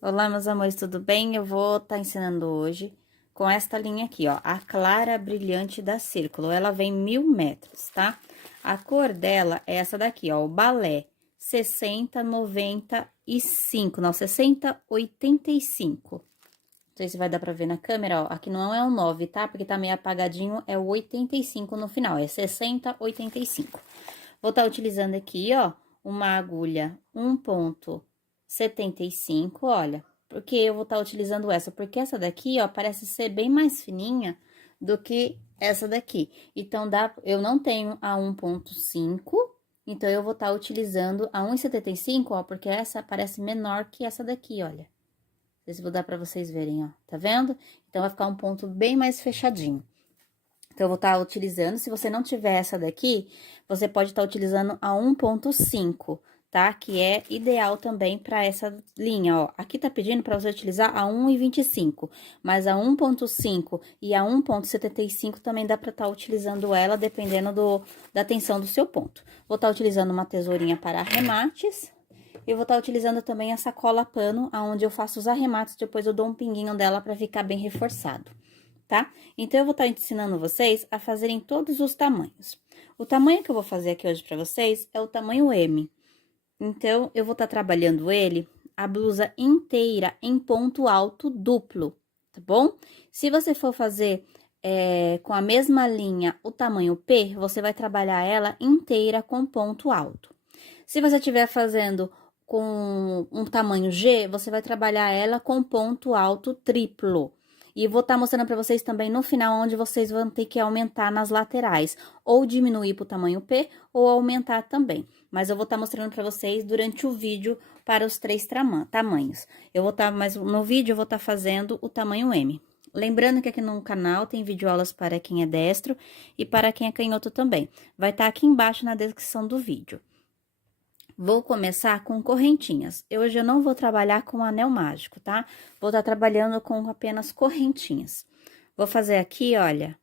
Olá, meus amores, tudo bem? Eu vou estar ensinando hoje com esta linha aqui, ó, a Clara Brilhante da Círculo. Ela vem 1000 metros, tá? A cor dela é essa daqui, ó, o Balé 6095, não, 6085. Não sei se vai dar pra ver na câmera, ó, aqui não é um 9, tá? Porque tá meio apagadinho, é o 85 no final, é 6085. Vou estar utilizando aqui, ó, uma agulha 1,75, olha. Por que eu vou estar utilizando essa? Porque essa daqui, ó, parece ser bem mais fininha do que essa daqui. Então, eu não tenho a 1,5, então eu vou estar utilizando a 1,75, ó, porque essa parece menor que essa daqui, olha. Não sei se vou dar pra vocês verem, ó, tá vendo? Então, vai ficar um ponto bem mais fechadinho. Então, eu vou estar utilizando, se você não tiver essa daqui, você pode estar utilizando a 1,5, tá? Que é ideal também para essa linha, ó. Aqui tá pedindo para você utilizar a 1,25, mas a 1,5 e a 1,75 também dá para estar utilizando ela, dependendo da tensão do seu ponto. Vou estar utilizando uma tesourinha para arremates. E vou estar utilizando também a sacola pano, aonde eu faço os arremates, depois eu dou um pinguinho dela para ficar bem reforçado, tá? Então, eu vou estar ensinando vocês a fazerem todos os tamanhos. O tamanho que eu vou fazer aqui hoje para vocês é o tamanho M. Então, eu vou estar trabalhando ele, a blusa inteira, em ponto alto duplo, tá bom? Se você for fazer com a mesma linha, o tamanho P, você vai trabalhar ela inteira com ponto alto. Se você estiver fazendo com um tamanho G, você vai trabalhar ela com ponto alto triplo. E vou estar mostrando para vocês também no final, onde vocês vão ter que aumentar nas laterais, ou diminuir para o tamanho P, ou aumentar também. Mas eu vou estar mostrando para vocês durante o vídeo para os três tamanhos. Eu vou estar, mas no vídeo eu vou estar fazendo o tamanho M. Lembrando que aqui no canal tem videoaulas para quem é destro e para quem é canhoto também. Vai estar aqui embaixo na descrição do vídeo. Vou começar com correntinhas. Hoje eu não vou trabalhar com anel mágico, tá? Vou estar trabalhando com apenas correntinhas. Vou fazer aqui, olha,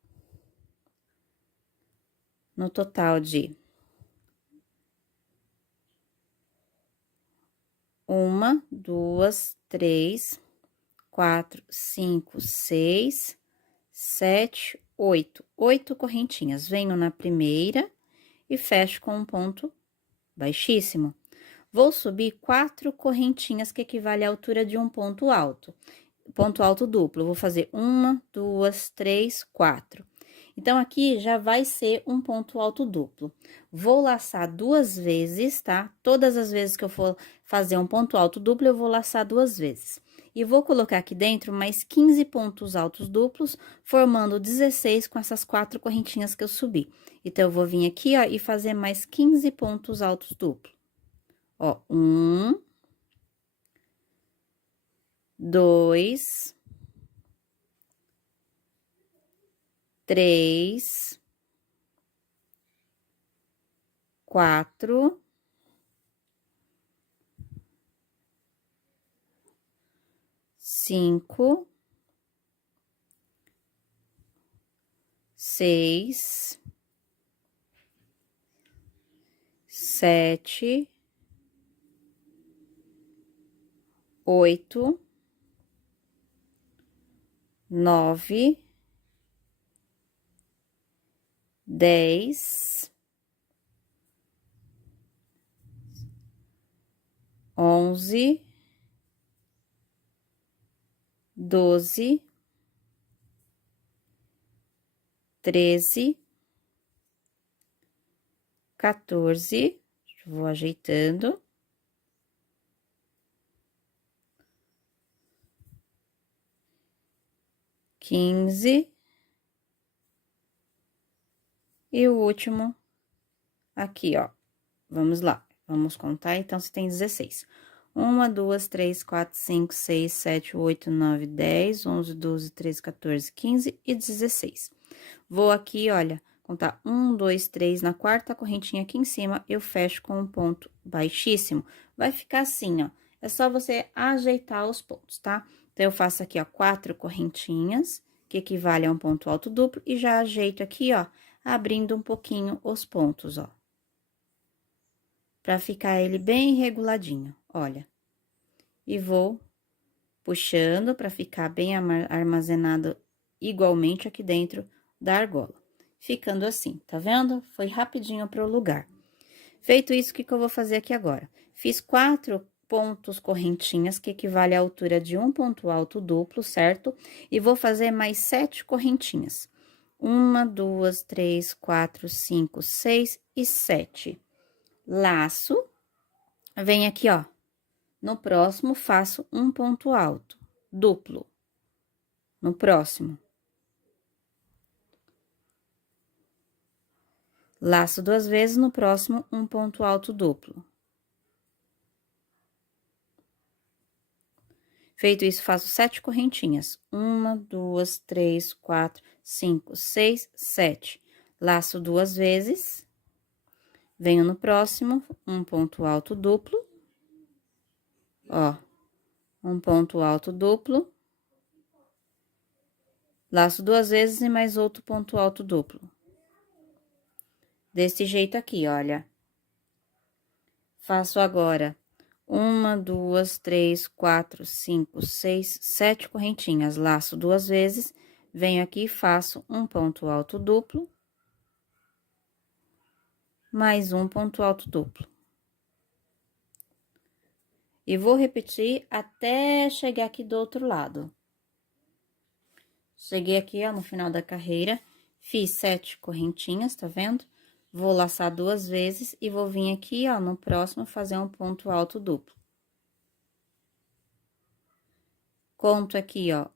no total de 1, 2, 3, 4, 5, 6, 7, 8. 8 correntinhas. Venho na primeira e fecho com um ponto baixíssimo. Vou subir 4 correntinhas, que equivale à altura de um ponto alto duplo. Vou fazer 1, 2, 3, 4. Então, aqui já vai ser um ponto alto duplo. Vou laçar 2 vezes, tá? Todas as vezes que eu for fazer um ponto alto duplo, eu vou laçar 2 vezes. E vou colocar aqui dentro mais 15 pontos altos duplos, formando 16 com essas 4 correntinhas que eu subi. Então, eu vou vir aqui, ó, e fazer mais 15 pontos altos duplos. Ó, 1, 2, 3, 4, 5, 6, 7, 8, 9, 10, 11, 12, 13, 14, vou ajeitando. 15 e o último aqui, ó. Vamos lá, vamos contar, então, se tem 16. 1, 2, 3, 4, 5, 6, 7, 8, 9, 10, 11, 12, 13, 14, 15 e 16. Vou aqui, olha, contar 1, 2, 3, na quarta correntinha aqui em cima, eu fecho com um ponto baixíssimo. Vai ficar assim, ó, é só você ajeitar os pontos, tá? Então, eu faço aqui, ó, 4 correntinhas, que equivale a um ponto alto duplo, e já ajeito aqui, ó, abrindo um pouquinho os pontos, ó. Pra ficar ele bem reguladinho, olha. E vou puxando para ficar bem armazenado igualmente aqui dentro da argola. Ficando assim, tá vendo? Foi rapidinho pro lugar. Feito isso, o que eu vou fazer aqui agora? Fiz 4 pontos correntinhas, que equivale à altura de um ponto alto duplo, certo? E vou fazer mais 7 correntinhas. 1, 2, 3, 4, 5, 6 e 7. Laço. Vem aqui, ó. No próximo, faço um ponto alto, duplo. No próximo. Laço 2 vezes, no próximo, um ponto alto duplo. Feito isso, faço 7 correntinhas. 1, 2, 3, 4, 5, 6, 7. Laço 2 vezes. Venho no próximo, um ponto alto duplo. Ó, um ponto alto duplo. Laço 2 vezes e mais outro ponto alto duplo. Desse jeito aqui, olha. Faço agora 1, 2, 3, 4, 5, 6, 7 correntinhas. Laço 2 vezes, venho aqui e faço um ponto alto duplo. Mais um ponto alto duplo. E vou repetir até chegar aqui do outro lado. Cheguei aqui, ó, no final da carreira, fiz 7 correntinhas, tá vendo? Vou laçar 2 vezes e vou vir aqui, ó, no próximo, fazer um ponto alto duplo. Conto aqui, ó,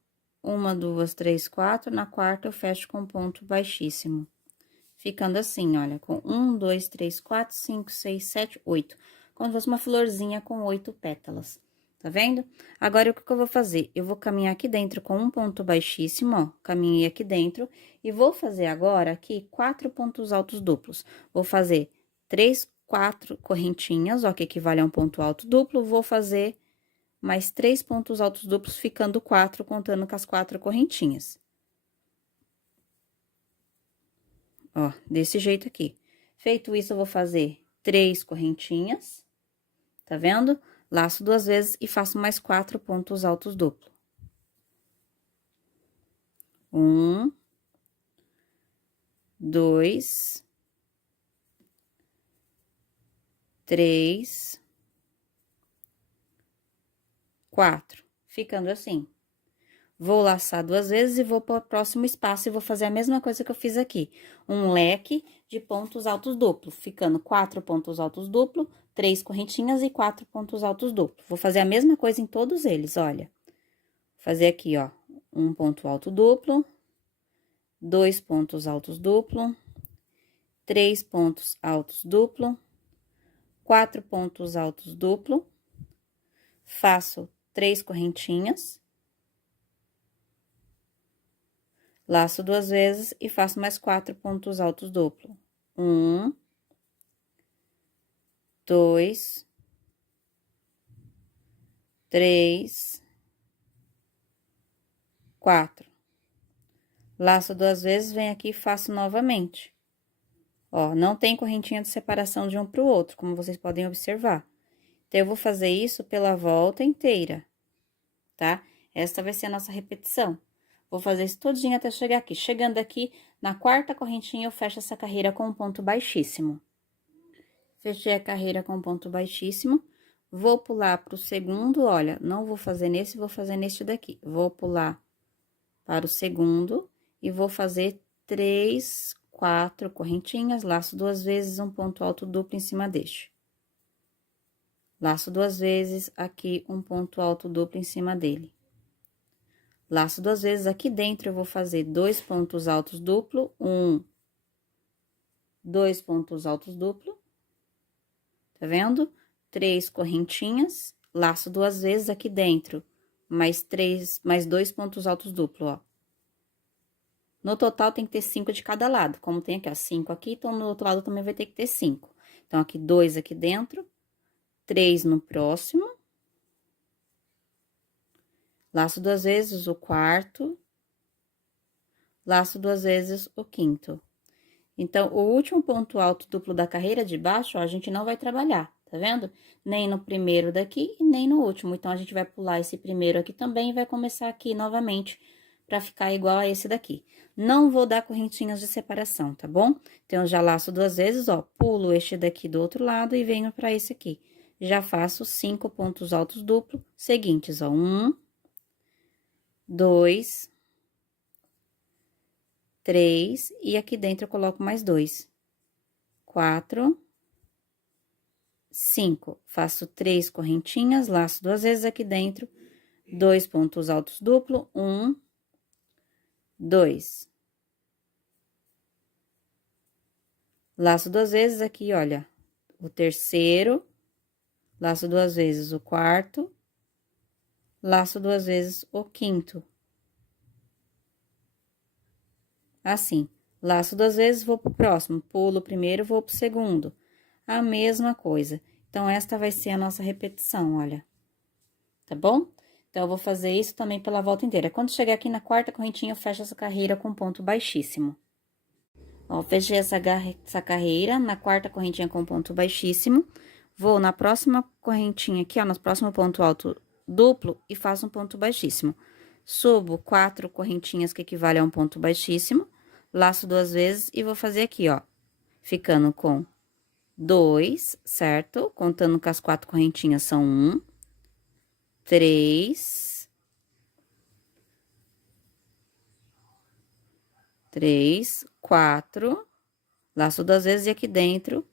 1, 2, 3, 4, na quarta eu fecho com ponto baixíssimo. Ficando assim, olha, com 1, 2, 3, 4, 5, 6, 7, 8. Como se fosse uma florzinha com 8 pétalas. Tá vendo? Agora, o que eu vou fazer? Eu vou caminhar aqui dentro com um ponto baixíssimo, ó. Caminhei aqui dentro. E vou fazer agora aqui 4 pontos altos duplos. Vou fazer 3, 4 correntinhas, ó, que equivale a um ponto alto duplo. Vou fazer mais 3 pontos altos duplos, ficando 4, contando com as 4 correntinhas. Ó, desse jeito aqui. Feito isso, eu vou fazer 3 correntinhas, tá vendo? Laço 2 vezes e faço mais 4 pontos altos duplos. 1, 2, 3, 4. Ficando assim. Vou laçar 2 vezes e vou para o próximo espaço e vou fazer a mesma coisa que eu fiz aqui. Um leque de pontos altos duplos, ficando 4 pontos altos duplos, 3 correntinhas e 4 pontos altos duplos. Vou fazer a mesma coisa em todos eles, olha. Vou fazer aqui, ó, um ponto alto duplo, 2 pontos altos duplo, 3 pontos altos duplo, 4 pontos altos duplo, faço 3 correntinhas. Laço 2 vezes e faço mais 4 pontos altos duplo. 1, 2, 3, 4. Laço 2 vezes, venho aqui e faço novamente. Ó, não tem correntinha de separação de um pro outro, como vocês podem observar. Então, eu vou fazer isso pela volta inteira, tá? Esta vai ser a nossa repetição. Vou fazer isso todinho até chegar aqui. Chegando aqui, na quarta correntinha, eu fecho essa carreira com um ponto baixíssimo. Fechei a carreira com um ponto baixíssimo. Vou pular pro segundo, olha, não vou fazer nesse, vou fazer neste daqui. Vou pular para o segundo e vou fazer 3, 4 correntinhas, laço 2 vezes, um ponto alto duplo em cima deste. Laço 2 vezes, aqui, um ponto alto duplo em cima dele. Laço 2 vezes, aqui dentro eu vou fazer 2 pontos altos duplo, 1, 2 pontos altos duplo, tá vendo? 3 correntinhas, laço 2 vezes aqui dentro, mais 2 pontos altos duplo, ó. No total, tem que ter 5 de cada lado, como tem aqui, ó, 5 aqui, então no outro lado também vai ter que ter 5. Então, aqui, 2 aqui dentro, 3 no próximo. Laço 2 vezes o quarto, laço 2 vezes o quinto. Então, o último ponto alto duplo da carreira de baixo, ó, a gente não vai trabalhar, tá vendo? Nem no primeiro daqui e nem no último. Então, a gente vai pular esse primeiro aqui também e vai começar aqui novamente pra ficar igual a esse daqui. Não vou dar correntinhas de separação, tá bom? Então, eu já laço 2 vezes, ó, pulo este daqui do outro lado e venho pra esse aqui. Já faço 5 pontos altos duplos seguintes, ó, 1, 2, 3, e aqui dentro eu coloco mais 2. 4, 5. Faço 3 correntinhas, laço 2 vezes aqui dentro, 2 pontos altos duplo, 1, 2. Laço 2 vezes aqui, olha, o terceiro, laço 2 vezes o quarto, laço 2 vezes o quinto. Assim, laço 2 vezes, vou pro próximo, pulo o primeiro, vou pro segundo. A mesma coisa. Então, esta vai ser a nossa repetição, olha. Tá bom? Então, eu vou fazer isso também pela volta inteira. Quando chegar aqui na quarta correntinha, eu fecho essa carreira com ponto baixíssimo. Ó, fechei essa carreira na quarta correntinha com ponto baixíssimo. Vou na próxima correntinha aqui, ó, no próximo ponto alto duplo e faço um ponto baixíssimo. Subo 4 correntinhas que equivalem a um ponto baixíssimo, laço 2 vezes e vou fazer aqui, ó, ficando com 2, certo? Contando que as 4 correntinhas são 1, 3, 4, laço 2 vezes e aqui dentro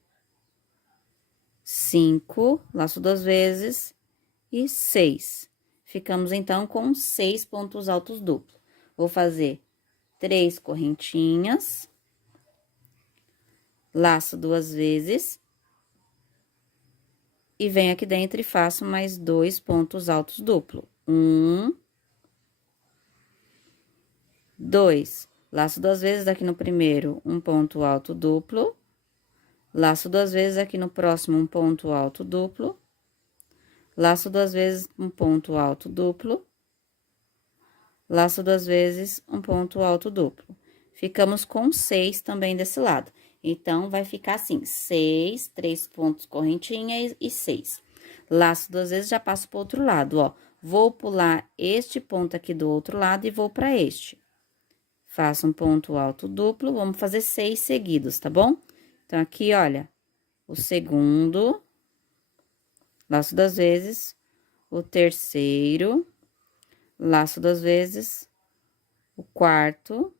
5, laço 2 vezes e 6. Ficamos, então, com 6 pontos altos duplos. Vou fazer 3 correntinhas, laço 2 vezes, e venho aqui dentro e faço mais 2 pontos altos duplos. 1, 2. Laço 2 vezes aqui no primeiro, um ponto alto duplo. Laço 2 vezes aqui no próximo, um ponto alto duplo. Laço 2 vezes um ponto alto duplo. Laço 2 vezes um ponto alto duplo. Ficamos com 6 também desse lado. Então, vai ficar assim, 6, 3 pontos correntinha e 6. Laço 2 vezes, já passo pro outro lado, ó. Vou pular este ponto aqui do outro lado e vou pra este. Faço um ponto alto duplo, vamos fazer 6 seguidos, tá bom? Então, aqui, olha, o segundo, laço 2 vezes, o terceiro, laço 2 vezes, o quarto,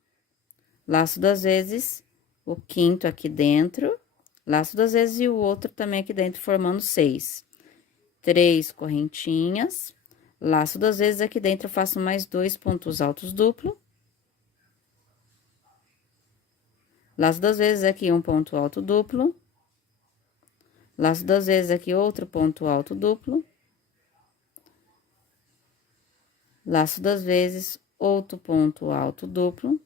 laço 2 vezes, o quinto aqui dentro, laço 2 vezes e o outro também aqui dentro, formando 6. 3 correntinhas, laço 2 vezes aqui dentro, eu faço mais 2 pontos altos duplo. Laço 2 vezes aqui, um ponto alto duplo. Laço 2 vezes aqui, outro ponto alto duplo. Laço 2 vezes, outro ponto alto duplo.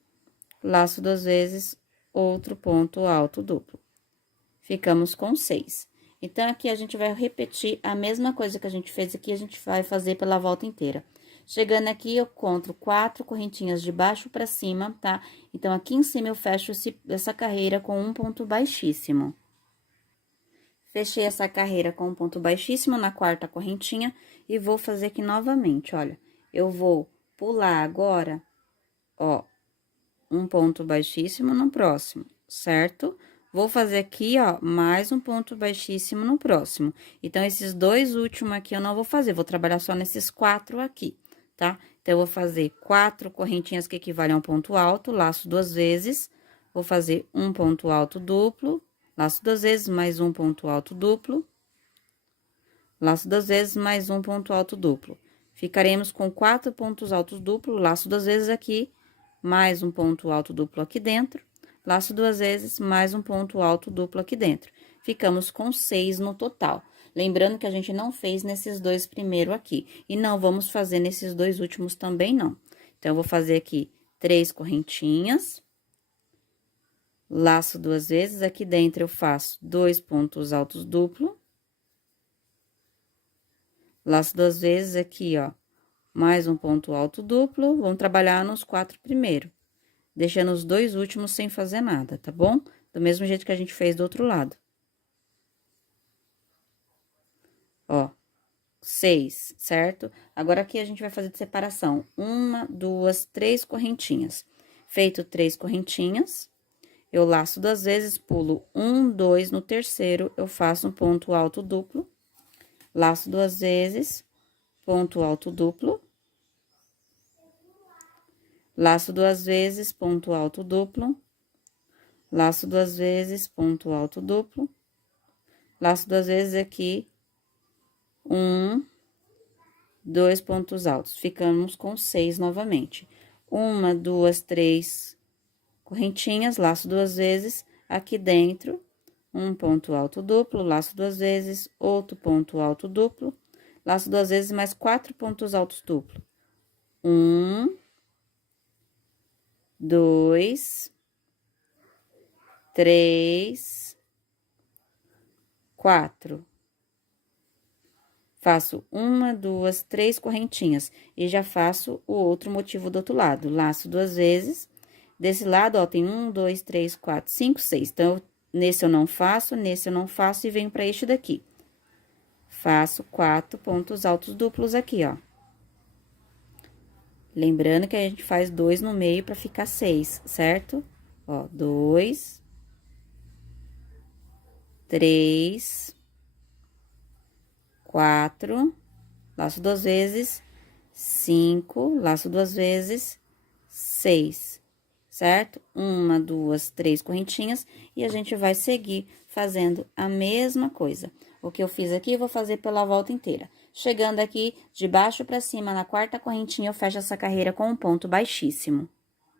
Laço 2 vezes, outro ponto alto duplo. Ficamos com 6. Então, aqui a gente vai repetir a mesma coisa que a gente fez aqui, a gente vai fazer pela volta inteira. Chegando aqui, eu conto 4 correntinhas de baixo pra cima, tá? Então, aqui em cima eu fecho essa carreira com um ponto baixíssimo. Fechei essa carreira com um ponto baixíssimo na quarta correntinha e vou fazer aqui novamente, olha. Eu vou pular agora, ó, um ponto baixíssimo no próximo, certo? Vou fazer aqui, ó, mais um ponto baixíssimo no próximo. Então, esses 2 últimos aqui eu não vou fazer, vou trabalhar só nesses 4 aqui, tá? Então, eu vou fazer 4 correntinhas que equivalem a um ponto alto, laço 2 vezes, vou fazer um ponto alto duplo, laço 2 vezes, mais um ponto alto duplo, laço 2 vezes, mais um ponto alto duplo. Ficaremos com 4 pontos altos duplos, laço 2 vezes aqui, mais um ponto alto duplo aqui dentro, laço 2 vezes, mais um ponto alto duplo aqui dentro. Ficamos com 6 no total. Lembrando que a gente não fez nesses 2 primeiros aqui, e não vamos fazer nesses 2 últimos também, não. Então, eu vou fazer aqui 3 correntinhas, laço 2 vezes, aqui dentro eu faço 2 pontos altos duplo, laço 2 vezes aqui, ó, mais um ponto alto duplo, vamos trabalhar nos 4 primeiros, deixando os 2 últimos sem fazer nada, tá bom? Do mesmo jeito que a gente fez do outro lado. Ó, 6, certo? Agora, aqui a gente vai fazer de separação. 1, 2, 3 correntinhas. Feito 3 correntinhas, eu laço 2 vezes, pulo 1, 2, no terceiro, eu faço um ponto alto duplo. Laço 2 vezes, ponto alto duplo. Laço 2 vezes, ponto alto duplo. Laço 2 vezes, ponto alto duplo. Laço 2 vezes aqui, 1, 2 pontos altos. Ficamos com 6 novamente. 1, 2, 3 correntinhas, laço 2 vezes, aqui dentro, um ponto alto duplo, laço 2 vezes, outro ponto alto duplo, laço 2 vezes, mais 4 pontos altos duplo. 1, 2, 3, 4. Faço 1, 2, 3 correntinhas e já faço o outro motivo do outro lado. Laço 2 vezes. Desse lado, ó, tem 1, 2, 3, 4, 5, 6. Então, nesse eu não faço, nesse eu não faço e venho pra este daqui. Faço 4 pontos altos duplos aqui, ó. Lembrando que a gente faz 2 no meio pra ficar 6, certo? Ó, 2, 3, 4, laço 2 vezes, 5, laço 2 vezes, 6, certo? 1, 2, 3 correntinhas e a gente vai seguir fazendo a mesma coisa. O que eu fiz aqui, eu vou fazer pela volta inteira. Chegando aqui, de baixo pra cima, na quarta correntinha, eu fecho essa carreira com um ponto baixíssimo.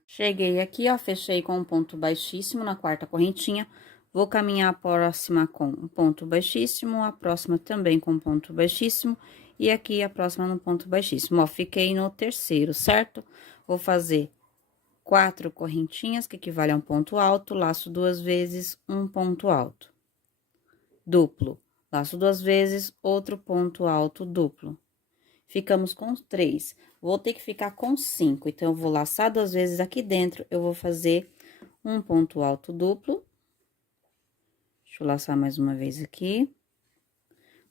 Cheguei aqui, ó, fechei com um ponto baixíssimo na quarta correntinha. Vou caminhar a próxima com um ponto baixíssimo, a próxima também com um ponto baixíssimo, e aqui a próxima no ponto baixíssimo. Ó, fiquei no terceiro, certo? Vou fazer 4 correntinhas, que equivale a um ponto alto, laço 2 vezes, um ponto alto. Duplo, laço 2 vezes, outro ponto alto duplo. Ficamos com 3. Vou ter que ficar com 5, então, eu vou laçar 2 vezes aqui dentro, eu vou fazer um ponto alto duplo. Deixa eu laçar mais uma vez aqui.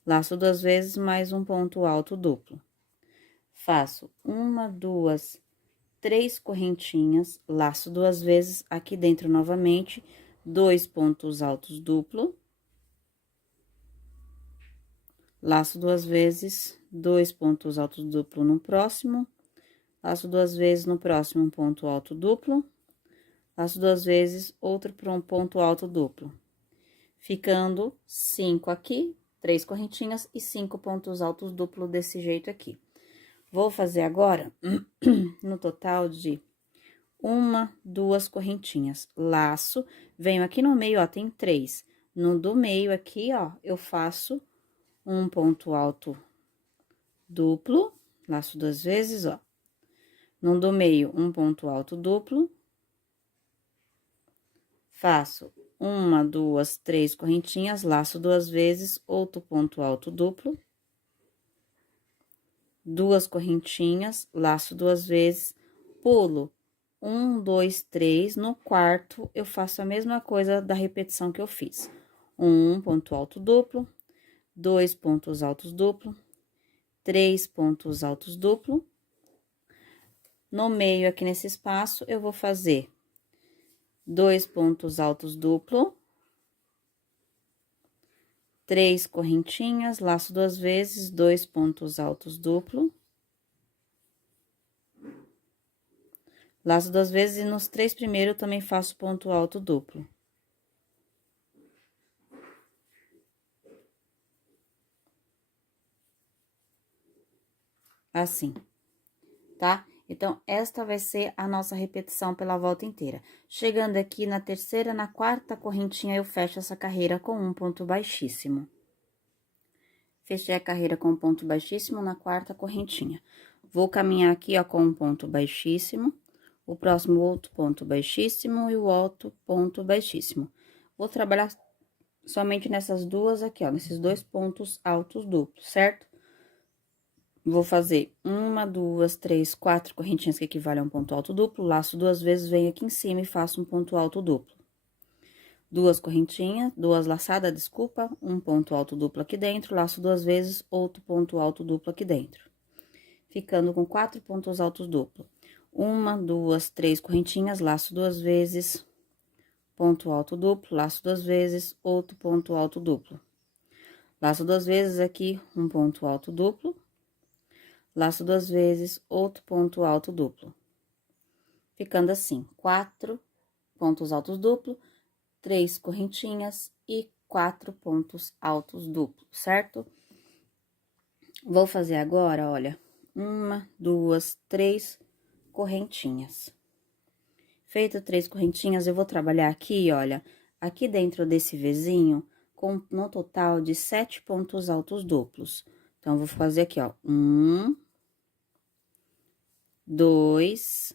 Laço 2 vezes, mais um ponto alto duplo. Faço 1, 2, 3 correntinhas, laço 2 vezes, aqui dentro novamente, 2 pontos altos duplo. Laço 2 vezes, 2 pontos altos duplo no próximo. Laço 2 vezes no próximo, um ponto alto duplo. Laço 2 vezes, outro para um ponto alto duplo. Ficando 5 aqui, 3 correntinhas e 5 pontos altos duplo desse jeito aqui. Vou fazer agora, no total de 1, 2 correntinhas. Laço, venho aqui no meio, ó, tem 3. No do meio aqui, ó, eu faço um ponto alto duplo, laço 2 vezes, ó. No do meio, um ponto alto duplo. Faço 1, 2, 3 correntinhas, laço 2 vezes, outro ponto alto duplo. 2 correntinhas, laço 2 vezes, pulo 1, 2, 3, no quarto, eu faço a mesma coisa da repetição que eu fiz. Um ponto alto duplo, 2 pontos altos duplo, 3 pontos altos duplo. No meio, aqui nesse espaço, eu vou fazer 2 pontos altos duplo, 3 correntinhas, laço 2 vezes, 2 pontos altos duplo. Laço 2 vezes e nos 3 primeiros eu também faço ponto alto duplo. Assim, tá? Então, esta vai ser a nossa repetição pela volta inteira. Chegando aqui na terceira, na quarta correntinha, eu fecho essa carreira com um ponto baixíssimo. Fechei a carreira com um ponto baixíssimo na quarta correntinha. Vou caminhar aqui, ó, com um ponto baixíssimo, o próximo outro ponto baixíssimo e o outro ponto baixíssimo. Vou trabalhar somente nessas duas aqui, ó, nesses 2 pontos altos duplos, certo? Vou fazer 1, 2, 3, 4 correntinhas que equivalem a um ponto alto duplo, laço 2 vezes, venho aqui em cima e faço um ponto alto duplo. duas correntinhas, duas laçadas, desculpa, um ponto alto duplo aqui dentro, laço duas vezes, outro ponto alto duplo aqui dentro, ficando com 4 pontos altos duplo. Uma, duas, três correntinhas, laço duas vezes, ponto alto duplo, laço duas vezes, outro ponto alto duplo. Laço duas vezes aqui, um ponto alto duplo, laço duas vezes, outro ponto alto duplo. Ficando assim, 4 pontos altos duplo, 3 correntinhas e 4 pontos altos duplos, certo? Vou fazer agora, olha, uma, duas, três correntinhas. Feito 3 correntinhas, eu vou trabalhar aqui, olha, aqui dentro desse Vzinho, com no total de 7 pontos altos duplos. Então, vou fazer aqui, ó, 1, 2,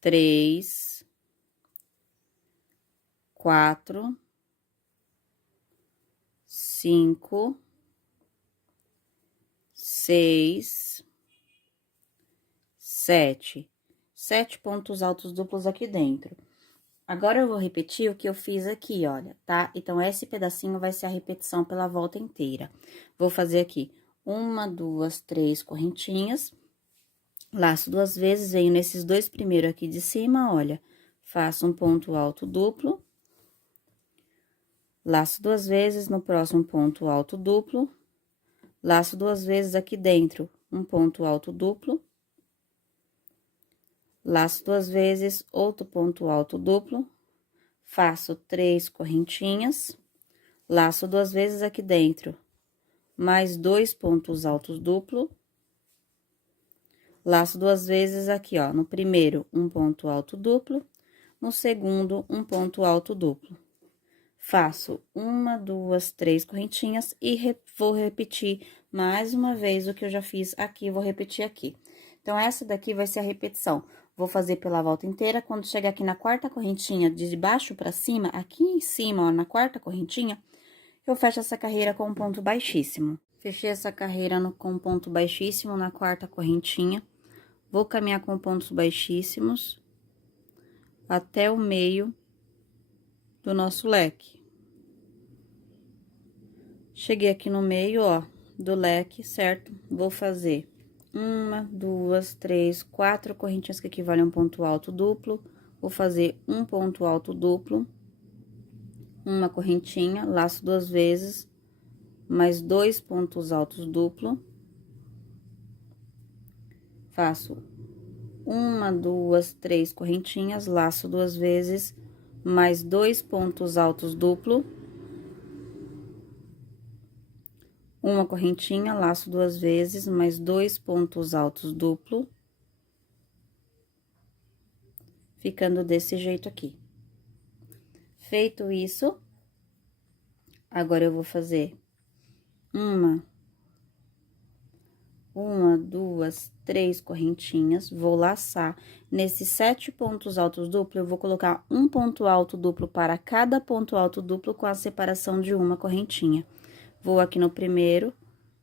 3, 4, 5, 6, 7. 7 pontos altos duplos aqui dentro. Agora, eu vou repetir o que eu fiz aqui, olha, tá? Então, esse pedacinho vai ser a repetição pela volta inteira. Vou fazer aqui uma, duas, três correntinhas, laço duas vezes, venho nesses dois primeiros aqui de cima, olha, faço um ponto alto duplo, laço duas vezes, no próximo ponto alto duplo, laço duas vezes aqui dentro, um ponto alto duplo, laço duas vezes, outro ponto alto duplo, faço 3 correntinhas, laço duas vezes aqui dentro, mais 2 pontos altos duplo, laço duas vezes aqui, ó, no primeiro, um ponto alto duplo, no segundo, um ponto alto duplo. Faço uma, duas, três correntinhas e vou repetir mais uma vez o que eu já fiz aqui, vou repetir aqui. Então, essa daqui vai ser a repetição. Vou fazer pela volta inteira, quando chegar aqui na quarta correntinha, de baixo pra cima, aqui em cima, ó, na quarta correntinha, eu fecho essa carreira com um ponto baixíssimo. Fechei essa carreira com um ponto baixíssimo na quarta correntinha. Vou caminhar com pontos baixíssimos até o meio do nosso leque. Cheguei aqui no meio, ó, do leque, certo? Vou fazer uma, duas, três, 4 correntinhas que equivalem a um ponto alto duplo. Vou fazer um ponto alto duplo, uma correntinha, laço duas vezes, mais 2 pontos altos duplo. Faço uma, duas, três correntinhas, laço duas vezes, mais 2 pontos altos duplo. Uma correntinha, laço duas vezes, mais 2 pontos altos duplo. Ficando desse jeito aqui. Feito isso, agora eu vou fazer uma, duas, três correntinhas, vou laçar. Nesses 7 pontos altos duplos, eu vou colocar um ponto alto duplo para cada ponto alto duplo com a separação de uma correntinha. Vou aqui no primeiro,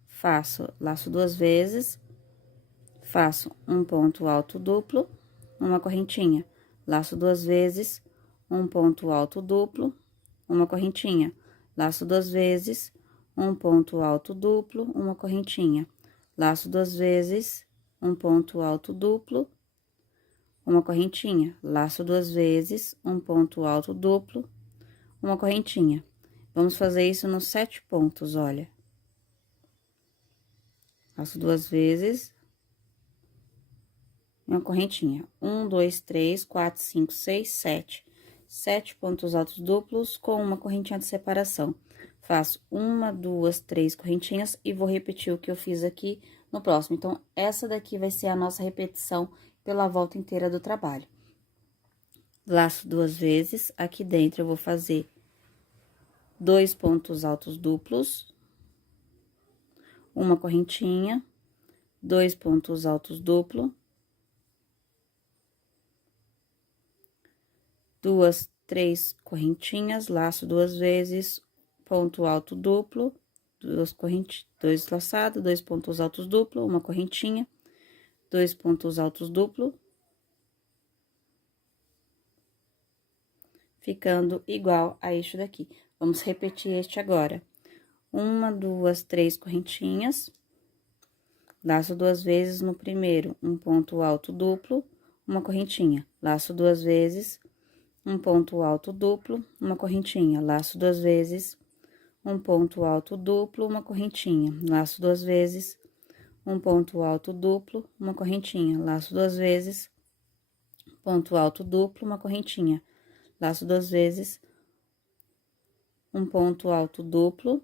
faço, laço duas vezes, faço um ponto alto duplo, uma correntinha, laço duas vezes, um ponto alto duplo, uma correntinha, laço duas vezes, um ponto alto duplo, uma correntinha, laço duas vezes, um ponto alto duplo, uma correntinha, laço duas vezes, um ponto alto duplo, uma correntinha. Vamos fazer isso nos 7 pontos, olha. Laço duas vezes, uma correntinha. 1, 2, 3, 4, 5, 6, 7. 7 pontos altos duplos com uma correntinha de separação. Faço uma, duas, três correntinhas e vou repetir o que eu fiz aqui no próximo. Então, essa daqui vai ser a nossa repetição pela volta inteira do trabalho. Laço duas vezes, aqui dentro eu vou fazer 2 pontos altos duplos, uma correntinha, 2 pontos altos duplo, 2, 3 correntinhas, laço duas vezes, ponto alto duplo, 2 correntinhas, 2 laçados, 2 pontos altos duplo, uma correntinha, 2 pontos altos duplo, ficando igual a este daqui. Vamos repetir este agora. 1, 2, 3 correntinhas. Laço 2 vezes no primeiro, um ponto alto duplo, uma correntinha. Laço 2 vezes, um ponto alto duplo, uma correntinha. Laço 2 vezes, um ponto alto duplo, uma correntinha. Laço 2 vezes, um ponto alto duplo, uma correntinha. Laço 2 vezes, ponto alto duplo, uma correntinha. Laço 2 vezes, um ponto alto duplo,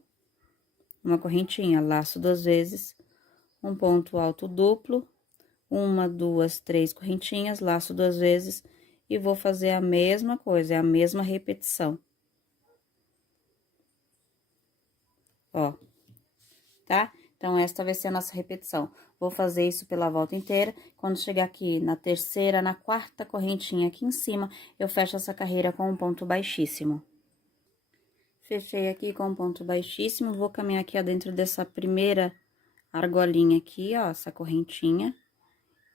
uma correntinha. Laço 2 vezes, um ponto alto duplo, 1, 2, 3 correntinhas, laço 2 vezes e vou fazer a mesma coisa, é a mesma repetição. Ó, tá? Então, esta vai ser a nossa repetição. Vou fazer isso pela volta inteira. Quando chegar aqui na terceira, na quarta correntinha aqui em cima, eu fecho essa carreira com um ponto baixíssimo. Fechei aqui com um ponto baixíssimo, vou caminhar aqui dentro dessa primeira argolinha aqui, ó, essa correntinha.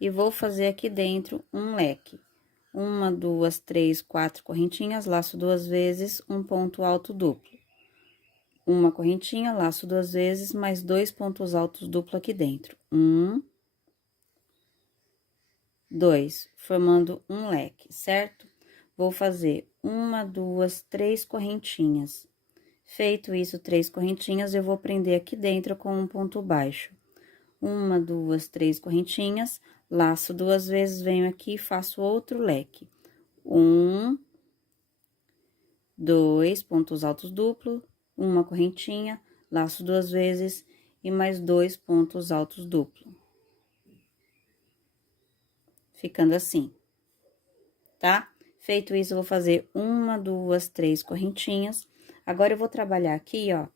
E vou fazer aqui dentro um leque. 1, 2, 3, 4 correntinhas, laço 2 vezes, um ponto alto duplo. Uma correntinha, laço 2 vezes, mais 2 pontos altos duplo aqui dentro. 1, 2, formando um leque, certo? Vou fazer 1, 2, 3 correntinhas. Feito isso, 3 correntinhas, eu vou prender aqui dentro com um ponto baixo. 1, 2, 3 correntinhas, laço 2 vezes, venho aqui e faço outro leque. 1, 2 pontos altos duplo, uma correntinha, laço 2 vezes e mais 2 pontos altos duplo. Ficando assim, tá? Feito isso, eu vou fazer 1, 2, 3 correntinhas. Agora, eu vou trabalhar aqui, ó,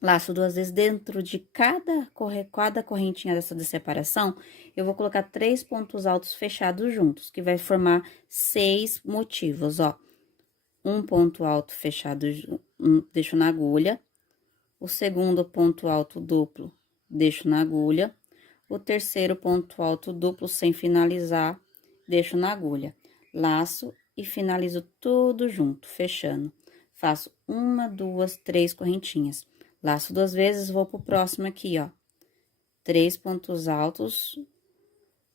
laço 2 vezes dentro de cada correntinha dessa de separação, eu vou colocar 3 pontos altos fechados juntos, que vai formar 6 motivos, ó. Um ponto alto fechado, deixo na agulha. O segundo ponto alto duplo, deixo na agulha. O terceiro ponto alto duplo sem finalizar, deixo na agulha. Laço e finalizo tudo junto, fechando. Faço 1, 2, 3 correntinhas. Laço 2 vezes, vou pro próximo aqui, ó. 3 pontos altos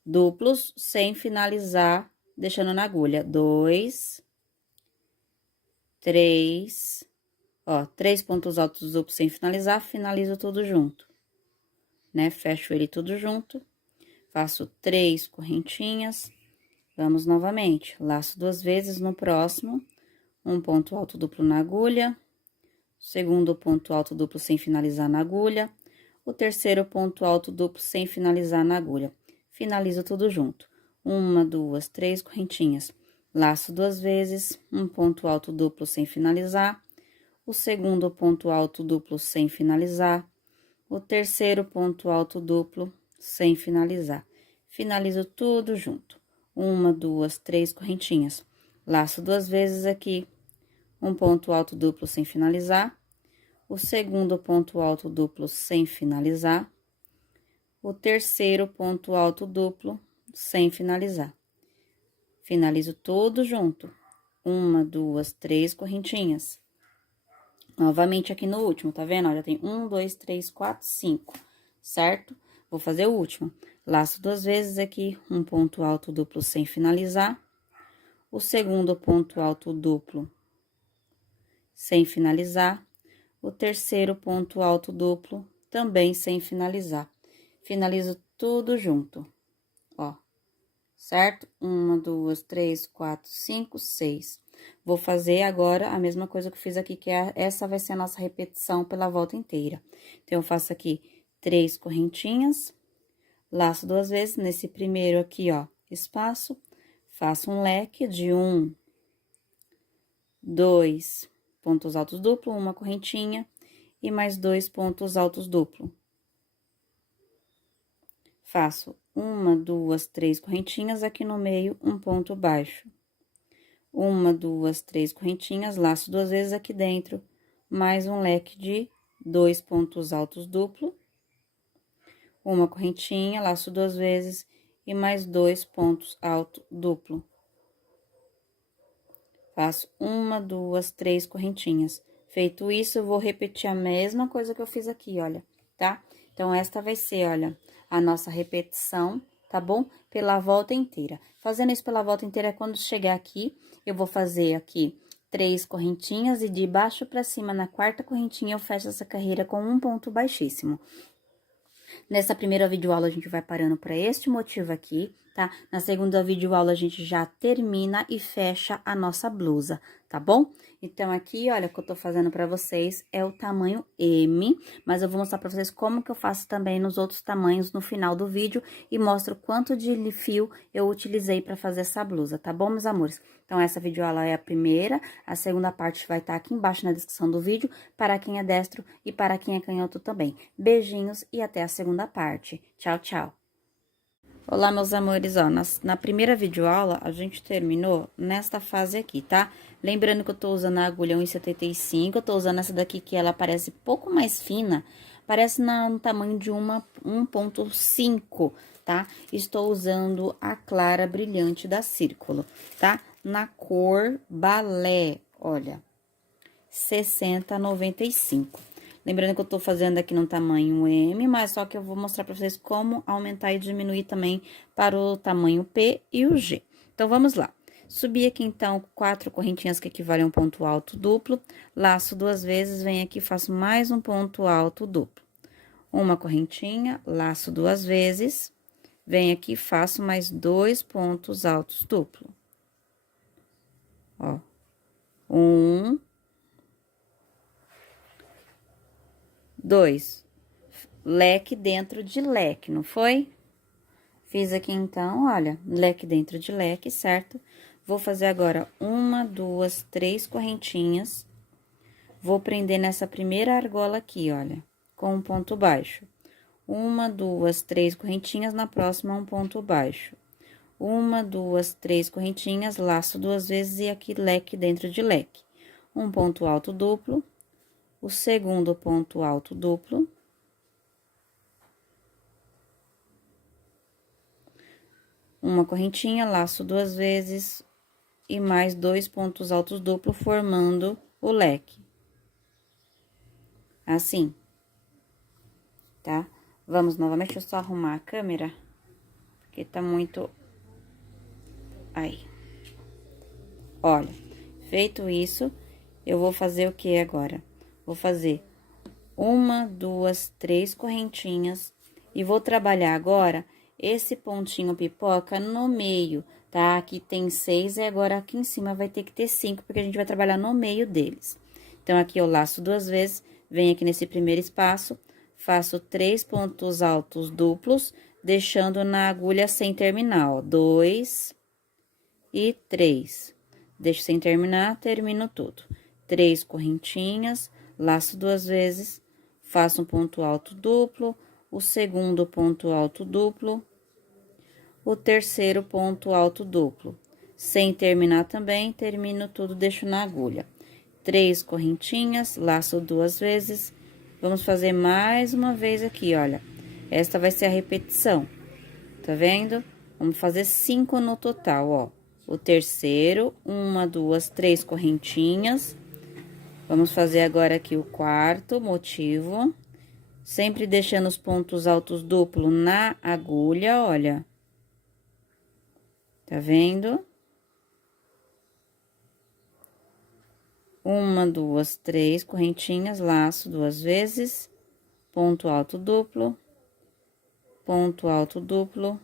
duplos sem finalizar, deixando na agulha. 2, 3, ó, 3 pontos altos duplos sem finalizar, finalizo tudo junto, né? Fecho ele tudo junto, faço 3 correntinhas, vamos novamente, laço 2 vezes no próximo, um ponto alto duplo na agulha, segundo ponto alto duplo sem finalizar na agulha, o terceiro ponto alto duplo sem finalizar na agulha. Finalizo tudo junto. 1, 2, 3 correntinhas. Laço 2 vezes, um ponto alto duplo sem finalizar, o segundo ponto alto duplo sem finalizar, o terceiro ponto alto duplo sem finalizar. Finalizo tudo junto. 1, 2, 3 correntinhas. Laço 2 vezes aqui, um ponto alto duplo sem finalizar, o segundo ponto alto duplo sem finalizar, o terceiro ponto alto duplo sem finalizar. Finalizo tudo junto. 1, 2, 3 correntinhas. Novamente aqui no último, tá vendo? Ó, já tem 1, 2, 3, 4, 5, certo? Vou fazer o último. Laço 2 vezes aqui, um ponto alto duplo sem finalizar, o segundo ponto alto duplo sem finalizar, o terceiro ponto alto duplo também sem finalizar. Finalizo tudo junto, ó, certo? 1, 2, 3, 4, 5, 6. Vou fazer agora a mesma coisa que eu fiz aqui, que essa vai ser a nossa repetição pela volta inteira. Então, eu faço aqui 3 correntinhas, laço 2 vezes, nesse primeiro aqui, ó, espaço, faço um leque de 1, 2 pontos altos duplo, uma correntinha e mais 2 pontos altos duplo. Faço 1, 2, 3 correntinhas, aqui no meio, um ponto baixo. 1, 2, 3 correntinhas, laço 2 vezes aqui dentro, mais um leque de 2 pontos altos duplo, uma correntinha, laço 2 vezes e mais 2 pontos altos duplo. faço uma, duas, três correntinhas. Feito isso, eu vou repetir a mesma coisa que eu fiz aqui, olha, tá? Então, esta vai ser, olha, a nossa repetição, tá bom? Pela volta inteira. Fazendo isso pela volta inteira, quando chegar aqui, eu vou fazer aqui 3 correntinhas e de baixo pra cima, na quarta correntinha, eu fecho essa carreira com um ponto baixíssimo. Nessa primeira videoaula, a gente vai parando para este motivo aqui, tá? Na segunda videoaula, a gente já termina e fecha a nossa blusa, tá bom? Então, aqui, olha, o que eu tô fazendo para vocês é o tamanho M, mas eu vou mostrar para vocês como que eu faço também nos outros tamanhos no final do vídeo e mostro quanto de fio eu utilizei para fazer essa blusa, tá bom, meus amores? Então, essa videoaula é a primeira, a segunda parte vai estar aqui embaixo na descrição do vídeo, para quem é destro e para quem é canhoto também. Beijinhos e até a segunda parte. Tchau, tchau! Olá, meus amores, ó, na primeira videoaula, a gente terminou nesta fase aqui, tá? Lembrando que eu tô usando a agulha 1,75, eu tô usando essa daqui que ela parece pouco mais fina, parece no tamanho de uma 1,5, tá? Estou usando a clara brilhante da Círculo, tá? Na cor balé, olha, 60,95. Lembrando que eu tô fazendo aqui no tamanho M, mas só que eu vou mostrar pra vocês como aumentar e diminuir também para o tamanho P e o G. Então, vamos lá. Subi aqui, então, 4 correntinhas que equivalem a um ponto alto duplo, laço 2 vezes, venho aqui, faço mais um ponto alto duplo. Uma correntinha, laço 2 vezes, venho aqui, faço mais 2 pontos altos duplo. Ó, 1, 2, leque dentro de leque, não foi? Fiz aqui, então, olha, leque dentro de leque, certo? Vou fazer agora 1, 2, 3 correntinhas. Vou prender nessa primeira argola aqui, olha, com um ponto baixo. 1, 2, 3 correntinhas, na próxima, um ponto baixo. 1, 2, 3 correntinhas, laço 2 vezes e aqui leque dentro de leque. Um ponto alto duplo. O segundo ponto alto duplo. Uma correntinha, laço 2 vezes e mais 2 pontos altos duplo, formando o leque. Assim. Tá? Vamos novamente, deixa eu só arrumar a câmera, porque tá muito... Aí. Olha, feito isso, eu vou fazer o que agora? Vou fazer 1, 2, 3 correntinhas e vou trabalhar agora esse pontinho pipoca no meio, tá? Aqui tem 6 e agora aqui em cima vai ter que ter 5, porque a gente vai trabalhar no meio deles. Então, aqui eu laço 2 vezes, venho aqui nesse primeiro espaço, faço 3 pontos altos duplos, deixando na agulha sem terminar, ó, 2 e 3. Deixo sem terminar, termino tudo. 3 correntinhas, laço 2 vezes, faço um ponto alto duplo, o segundo ponto alto duplo, o terceiro ponto alto duplo. Sem terminar também, termino tudo, deixo na agulha. 3 correntinhas, laço 2 vezes, vamos fazer mais uma vez aqui, olha. Esta vai ser a repetição, tá vendo? Vamos fazer 5 no total, ó. O terceiro, 1, 2, 3 correntinhas. Vamos fazer agora aqui o quarto motivo, sempre deixando os pontos altos duplo na agulha, olha. Tá vendo? 1, 2, 3 correntinhas, laço 2 vezes, ponto alto duplo, ponto alto duplo,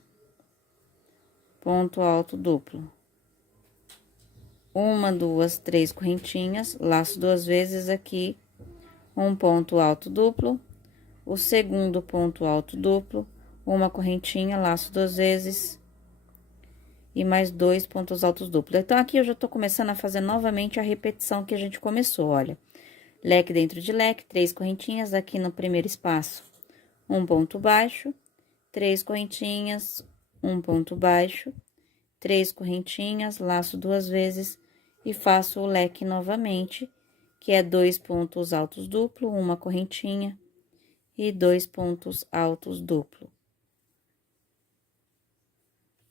ponto alto duplo. 1, 2, 3 correntinhas, laço 2 vezes aqui, um ponto alto duplo, o segundo ponto alto duplo, uma correntinha, laço 2 vezes e mais 2 pontos altos duplos. Então, aqui eu já tô começando a fazer novamente a repetição que a gente começou, olha. Leque dentro de leque, 3 correntinhas, aqui no primeiro espaço, um ponto baixo, 3 correntinhas, um ponto baixo, 3 correntinhas, laço 2 vezes e faço o leque novamente, que é 2 pontos altos duplo, uma correntinha e 2 pontos altos duplo.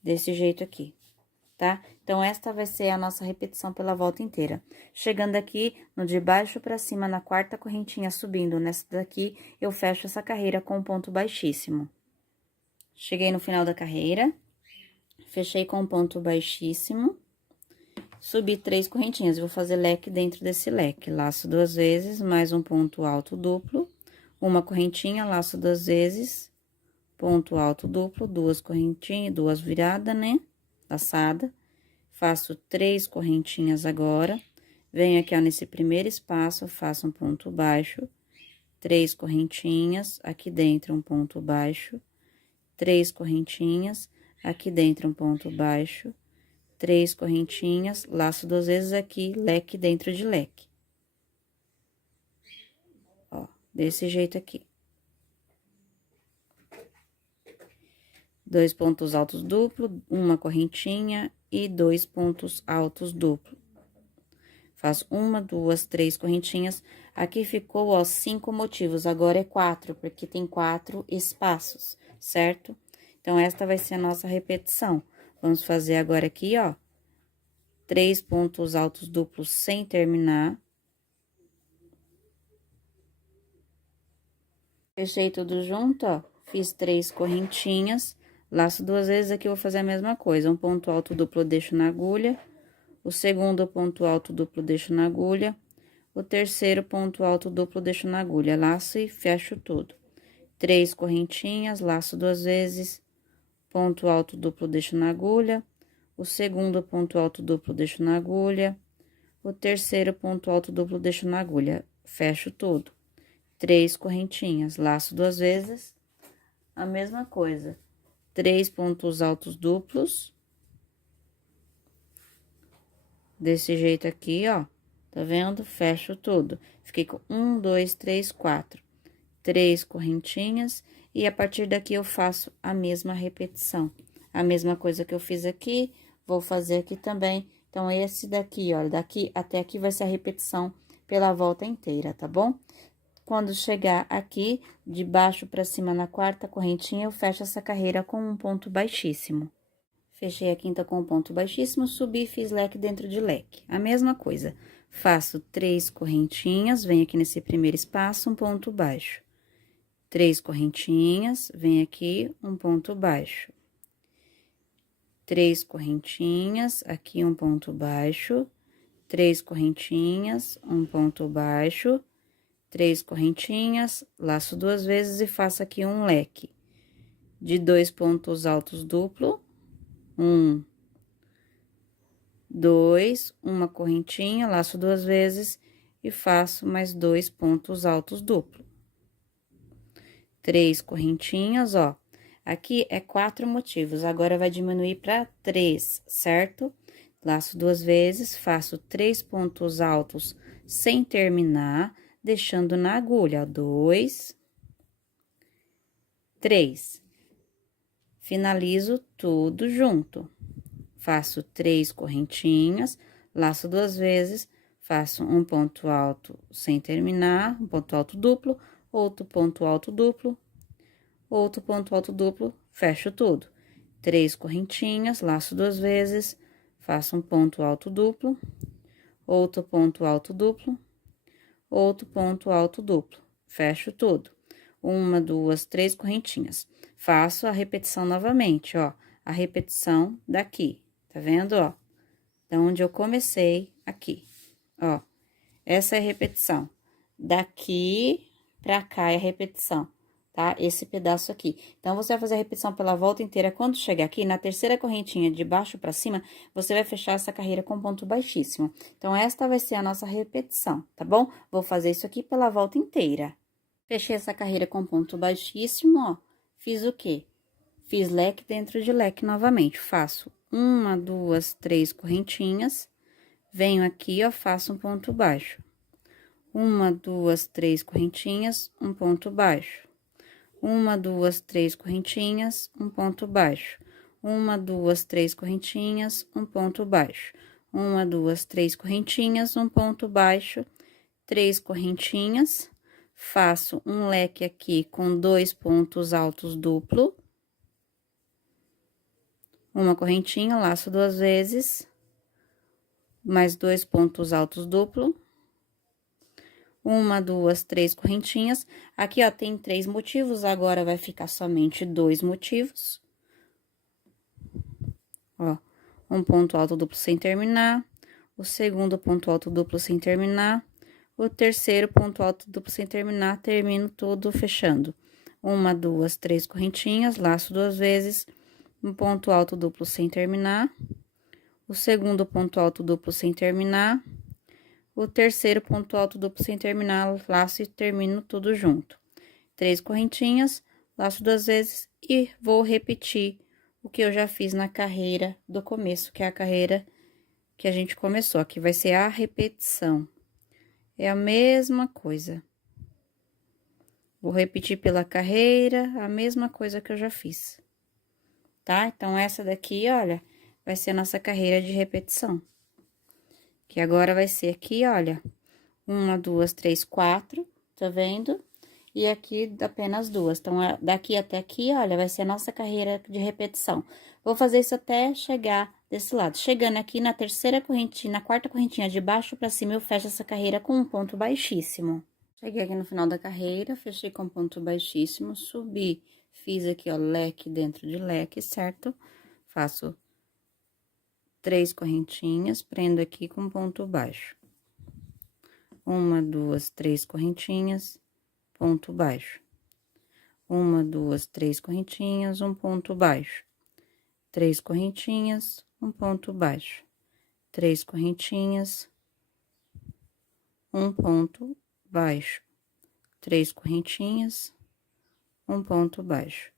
Desse jeito aqui. tá? Então, esta vai ser a nossa repetição pela volta inteira. Chegando aqui, no de baixo pra cima, na quarta correntinha, subindo nessa daqui, eu fecho essa carreira com um ponto baixíssimo. Cheguei no final da carreira, fechei com um ponto baixíssimo, subi 3 correntinhas, vou fazer leque dentro desse leque. Laço 2 vezes, mais um ponto alto duplo, uma correntinha, laço 2 vezes, ponto alto duplo, 2 correntinhas, 2 viradas, né? Laçada. Faço 3 correntinhas agora, venho aqui, ó, nesse primeiro espaço, faço um ponto baixo, 3 correntinhas, aqui dentro um ponto baixo, 3 correntinhas, aqui dentro um ponto baixo, 3 correntinhas, laço 2 vezes aqui, leque dentro de leque. Ó, desse jeito aqui. 2 pontos altos duplo, uma correntinha e 2 pontos altos duplo. Faço 1, 2, 3 correntinhas. Aqui ficou, ó, 5 motivos, agora é 4, porque tem 4 espaços, certo? Então, esta vai ser a nossa repetição. Vamos fazer agora aqui, ó, 3 pontos altos duplos sem terminar. Fechei tudo junto, ó, fiz 3 correntinhas, laço 2 vezes, aqui eu vou fazer a mesma coisa, um ponto alto duplo eu deixo na agulha, o segundo ponto alto duplo deixo na agulha, o terceiro ponto alto duplo deixo na agulha, laço e fecho tudo. 3 correntinhas, laço 2 vezes, ponto alto duplo deixo na agulha, o segundo ponto alto duplo deixo na agulha, o terceiro ponto alto duplo deixo na agulha, fecho tudo. 3 correntinhas, laço 2 vezes, a mesma coisa. 3 pontos altos duplos. Desse jeito aqui, ó, tá vendo? Fecho tudo. Fiquei com 1, 2, 3, 4. 3 correntinhas, e a partir daqui eu faço a mesma repetição. A mesma coisa que eu fiz aqui, vou fazer aqui também. Então, esse daqui, ó, daqui até aqui vai ser a repetição pela volta inteira, tá bom? Quando chegar aqui, de baixo pra cima na quarta correntinha, eu fecho essa carreira com um ponto baixíssimo. Fechei a quinta com um ponto baixíssimo, subi e fiz leque dentro de leque. A mesma coisa, faço 3 correntinhas, venho aqui nesse primeiro espaço, um ponto baixo. 3 correntinhas, venho aqui, um ponto baixo. 3 correntinhas, aqui um ponto baixo. 3 correntinhas, um ponto baixo. 3 correntinhas, laço 2 vezes e faço aqui um leque de 2 pontos altos duplo, 1, 2, uma correntinha, laço 2 vezes e faço mais 2 pontos altos duplo. 3 correntinhas, ó, aqui é 4 motivos, agora vai diminuir para 3, certo? Laço 2 vezes, faço 3 pontos altos sem terminar, deixando na agulha, ó, 2, 3. Finalizo tudo junto. Faço 3 correntinhas, laço 2 vezes, faço um ponto alto sem terminar, um ponto alto duplo, outro ponto alto duplo, outro ponto alto duplo, fecho tudo. 3 correntinhas, laço 2 vezes, faço um ponto alto duplo, outro ponto alto duplo, outro ponto alto duplo, fecho tudo. 1, 2, 3 correntinhas. Faço a repetição novamente, ó, a repetição daqui, tá vendo, ó? Da onde eu comecei aqui, ó. Essa é a repetição. Daqui pra cá é a repetição, tá? Esse pedaço aqui. Então, você vai fazer a repetição pela volta inteira. Quando chegar aqui, na terceira correntinha de baixo pra cima, você vai fechar essa carreira com ponto baixíssimo. Então, esta vai ser a nossa repetição, tá bom? Vou fazer isso aqui pela volta inteira. Fechei essa carreira com ponto baixíssimo, ó. Fiz o quê? Fiz leque dentro de leque novamente. Faço 1, 2, 3 correntinhas. Venho aqui, ó, faço um ponto baixo. 1, 2, 3 correntinhas, um ponto baixo. 1, 2, 3 correntinhas, um ponto baixo. 1, 2, 3 correntinhas, um ponto baixo. 1, 2, 3 correntinhas, um ponto baixo. 3 correntinhas. Faço um leque aqui com 2 pontos altos duplo. Uma correntinha, laço 2 vezes, mais 2 pontos altos duplo. Uma, duas, 3 correntinhas. Aqui, ó, tem 3 motivos, agora vai ficar somente 2 motivos. Ó, um ponto alto duplo sem terminar, o segundo ponto alto duplo sem terminar, o terceiro ponto alto duplo sem terminar, termino tudo fechando. Uma, duas, 3 correntinhas, laço 2 vezes, um ponto alto duplo sem terminar, o segundo ponto alto duplo sem terminar, o terceiro ponto alto duplo sem terminar, laço e termino tudo junto. 3 correntinhas, laço 2 vezes e vou repetir o que eu já fiz na carreira do começo, que é a carreira que a gente começou. Aqui vai ser a repetição. É a mesma coisa. Vou repetir pela carreira, a mesma coisa que eu já fiz. Tá? Então, essa daqui, olha, vai ser a nossa carreira de repetição. Que agora vai ser aqui, olha, 1, 2, 3, 4, tá vendo? E aqui apenas 2. Então, daqui até aqui, olha, vai ser a nossa carreira de repetição. Vou fazer isso até chegar desse lado. Chegando aqui na terceira correntinha, na quarta correntinha de baixo pra cima, eu fecho essa carreira com um ponto baixíssimo. Cheguei aqui no final da carreira, fechei com ponto baixíssimo, subi, fiz aqui, ó, leque dentro de leque, certo? Faço 3 correntinhas, prendo aqui com ponto baixo. 1, 2, 3 correntinhas, ponto baixo. 1, 2, 3 correntinhas, um ponto baixo. 3 correntinhas, um ponto baixo. 3 correntinhas, um ponto baixo. 3 correntinhas, um ponto baixo.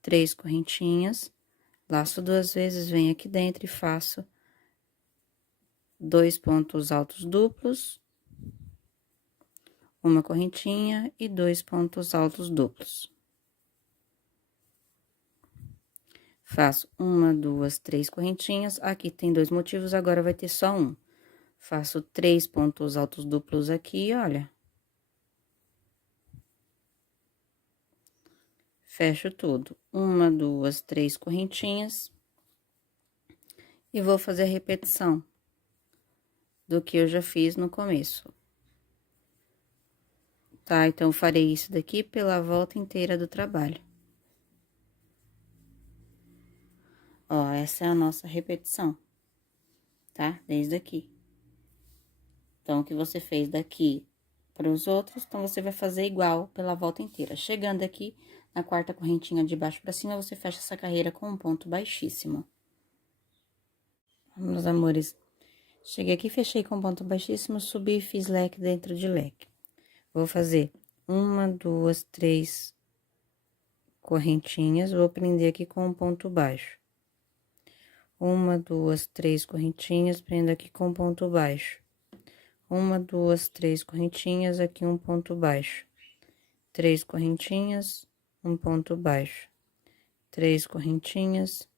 3 correntinhas, laço 2 vezes, venho aqui dentro e faço 2 pontos altos duplos, uma correntinha e 2 pontos altos duplos. Faço 1, 2, 3 correntinhas, aqui tem 2 motivos, agora vai ter só um. Faço 3 pontos altos duplos aqui, olha. Fecho tudo. 1, 2, 3 correntinhas. E vou fazer a repetição do que eu já fiz no começo. Tá? Então, farei isso daqui pela volta inteira do trabalho. Ó, essa é a nossa repetição, tá? Desde aqui. Então, o que você fez daqui para os outros, então, você vai fazer igual pela volta inteira. Chegando aqui, na quarta correntinha de baixo para cima, você fecha essa carreira com um ponto baixíssimo. Meus amores, cheguei aqui, fechei com ponto baixíssimo, subi e fiz leque dentro de leque. Vou fazer 1, 2, 3 correntinhas, vou prender aqui com um ponto baixo. 1, 2, 3 correntinhas, prendo aqui com ponto baixo. 1, 2, 3 correntinhas, aqui um ponto baixo. 3 correntinhas, um ponto baixo. 3 correntinhas,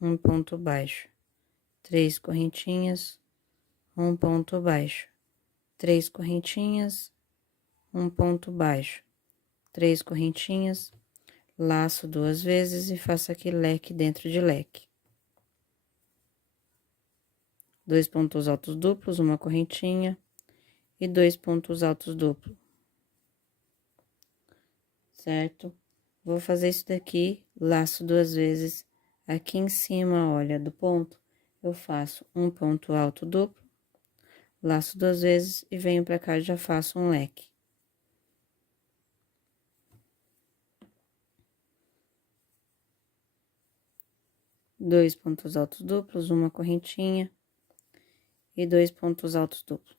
um ponto baixo. 3 correntinhas, um ponto baixo. 3 correntinhas, um ponto baixo. 3 correntinhas, laço 2 vezes e faço aqui leque dentro de leque. 2 pontos altos duplos, uma correntinha e 2 pontos altos duplos. Certo? Vou fazer isso daqui, laço 2 vezes aqui em cima, olha, do ponto, eu faço um ponto alto duplo, laço 2 vezes e venho pra cá e já faço um leque. Dois pontos altos duplos, uma correntinha e 2 pontos altos duplos.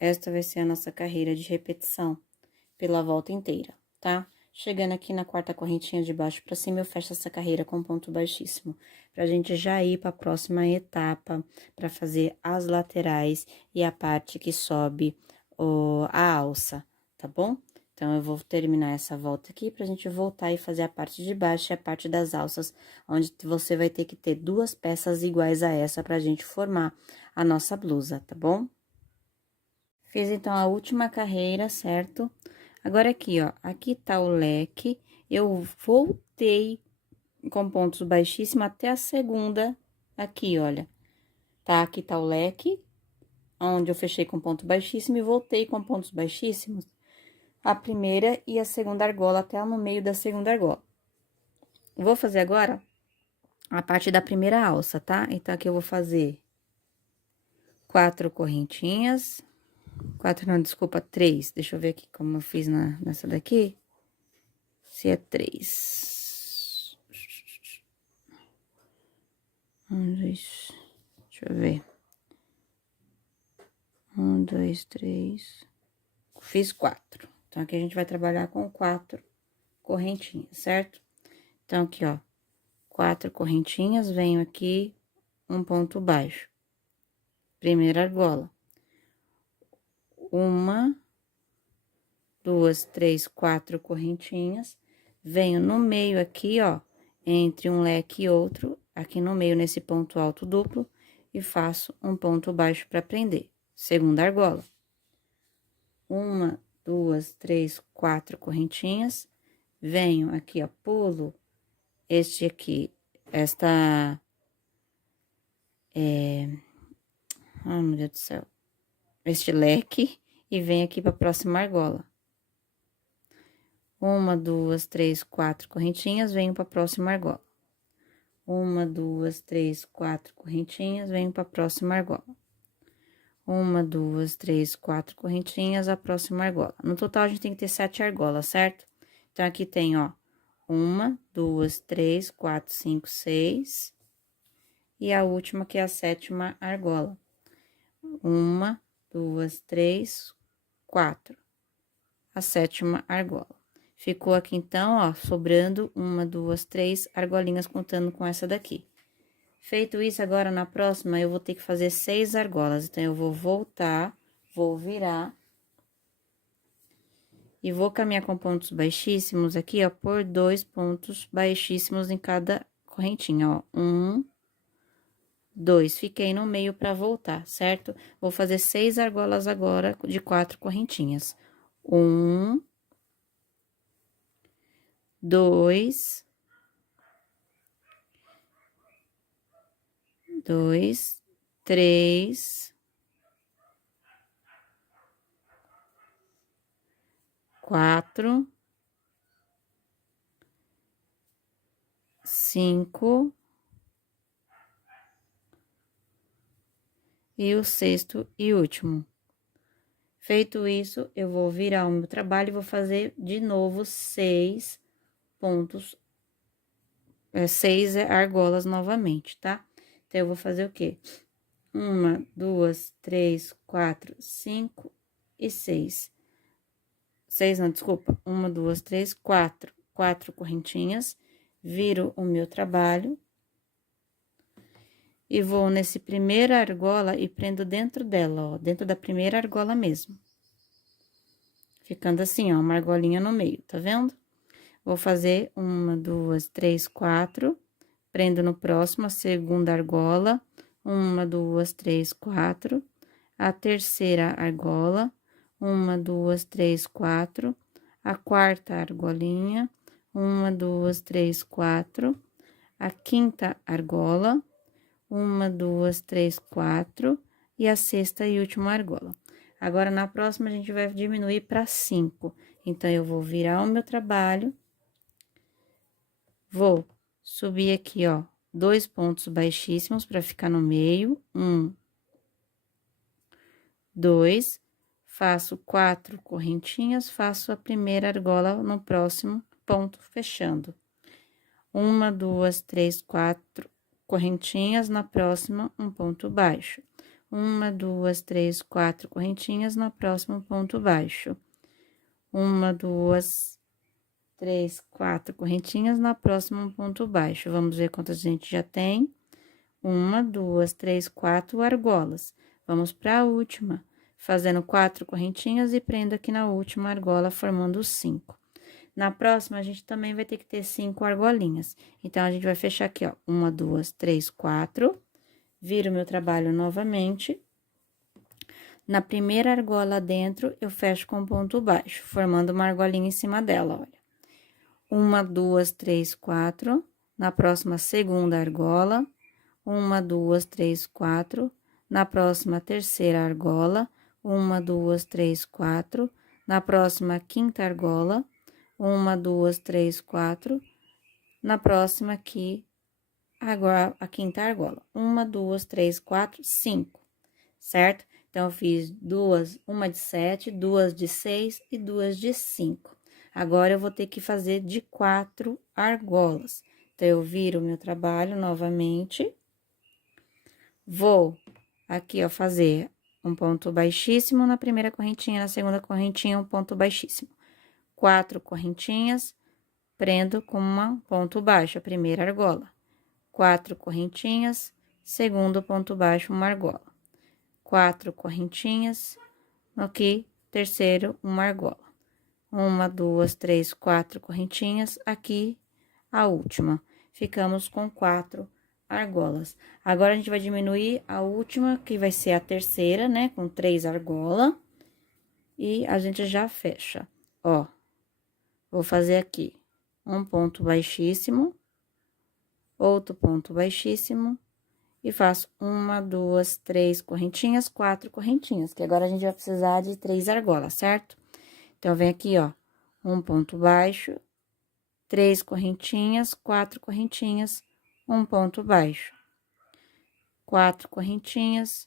Esta vai ser a nossa carreira de repetição pela volta inteira, tá? Chegando aqui na quarta correntinha de baixo pra cima, eu fecho essa carreira com ponto baixíssimo, pra gente já ir pra próxima etapa, pra fazer as laterais e a parte que sobe a alça, tá bom? Então, eu vou terminar essa volta aqui pra gente voltar e fazer a parte de baixo e a parte das alças, onde você vai ter que ter 2 peças iguais a essa pra gente formar a nossa blusa, tá bom? Fiz, então, a última carreira, certo? Agora, aqui, ó, aqui tá o leque, eu voltei com pontos baixíssimos até a segunda aqui, olha. Tá? Aqui tá o leque, onde eu fechei com ponto baixíssimo e voltei com pontos baixíssimos a primeira e a segunda argola até no meio da segunda argola. Vou fazer agora a parte da primeira alça, tá? Então, aqui eu vou fazer 4 correntinhas, 4 não, desculpa, 3. Deixa eu ver aqui como eu fiz nessa daqui. Se é 3. 1, 2, deixa eu ver. 1, 2, 3. Fiz 4. Então, aqui a gente vai trabalhar com 4 correntinhas, certo? Então, aqui, ó, 4 correntinhas, venho aqui, um ponto baixo. Primeira argola. 1, 2, 3, 4 correntinhas. Venho no meio aqui, ó, entre um leque e outro, aqui no meio, nesse ponto alto duplo, e faço um ponto baixo para prender. Segunda argola. 1, 2, 3, 4 correntinhas. Venho aqui, ó, pulo este aqui, esta... Ai, meu Deus do céu. Este leque e venho aqui para a próxima argola. 1, 2, 3, 4 correntinhas, venho para a próxima argola. 1, 2, 3, 4 correntinhas, venho para a próxima argola. 1, 2, 3, 4 correntinhas, a próxima argola. No total, a gente tem que ter 7 argolas, certo? Então, aqui tem, ó, 1, 2, 3, 4, 5, 6. E a última, que é a 7ª argola. 1, 2, 3, 4. A 7ª argola. Ficou aqui, então, ó, sobrando 1, 2, 3 argolinhas, contando com essa daqui. Feito isso, agora, na próxima, eu vou ter que fazer 6 argolas. Então, eu vou voltar, vou virar. E vou caminhar com pontos baixíssimos aqui, ó, por 2 pontos baixíssimos em cada correntinha, ó. 1, 2. Fiquei no meio pra voltar, certo? Vou fazer 6 argolas agora de 4 correntinhas. 1, 2, 3, 4, 5 e o sexto e último. Feito isso, eu vou virar o meu trabalho e vou fazer de novo 6 pontos, 6 argolas novamente, tá? Então, eu vou fazer o quê? 1, 2, 3, 4, 5 e 6. 6 não, desculpa. 1, 2, 3, 4. 4 correntinhas. Viro o meu trabalho. E vou nesse primeira argola e prendo dentro dela, ó. Dentro da primeira argola mesmo. Ficando assim, ó, uma argolinha no meio, tá vendo? Vou fazer 1, 2, 3, 4. Prendo no próximo, a segunda argola. 1, 2, 3, 4. A terceira argola. 1, 2, 3, 4. A quarta argolinha. 1, 2, 3, 4. A quinta argola. 1, 2, 3, 4. E a sexta e última argola. Agora, na próxima, a gente vai diminuir para 5. Então, eu vou virar o meu trabalho. Vou subir aqui, ó, 2 pontos baixíssimos para ficar no meio. 1, 2, faço 4 correntinhas, faço a primeira argola no próximo ponto, fechando. 1, 2, 3, 4 correntinhas, na próxima, um ponto baixo. 1, 2, 3, 4 correntinhas, na próxima, um ponto baixo. 1, 2, 3, 4 correntinhas, na próxima, um ponto baixo. Vamos ver quantas a gente já tem. 1, 2, 3, 4 argolas. Vamos para a última, fazendo 4 correntinhas e prendo aqui na última argola, formando 5. Na próxima, a gente também vai ter que ter 5 argolinhas. Então, a gente vai fechar aqui, ó, 1, 2, 3, 4. Viro o meu trabalho novamente. Na primeira argola dentro, eu fecho com ponto baixo, formando uma argolinha em cima dela, olha. uma, duas, três, quatro. Na próxima, segunda argola, uma, duas, três, quatro. Na próxima, terceira argola, uma, duas, três, quatro. Na próxima, quinta argola, uma, duas, três, quatro. Na próxima, aqui, agora, a quinta argola, uma, duas, três, quatro, cinco, certo? Então, eu fiz duas, uma de 7, duas de 6 e duas de 5. Agora, eu vou ter que fazer de 4 argolas. Então, eu viro o meu trabalho novamente. Vou aqui, ó, fazer um ponto baixíssimo na primeira correntinha, na segunda correntinha, um ponto baixíssimo. 4 correntinhas, prendo com um ponto baixo, a primeira argola. 4 correntinhas, segundo ponto baixo, uma argola. 4 correntinhas, aqui, terceiro, uma argola. Uma, duas, três, 4 correntinhas, aqui, a última. Ficamos com 4 argolas. Agora, a gente vai diminuir a última, que vai ser a terceira, né, com 3 argolas. E a gente já fecha, ó. Vou fazer aqui um ponto baixíssimo, outro ponto baixíssimo, e faço uma, duas, três correntinhas, 4 correntinhas, que agora a gente vai precisar de 3 argolas, certo? Então, vem aqui, ó, um ponto baixo, 3 correntinhas, 4 correntinhas, um ponto baixo, 4 correntinhas,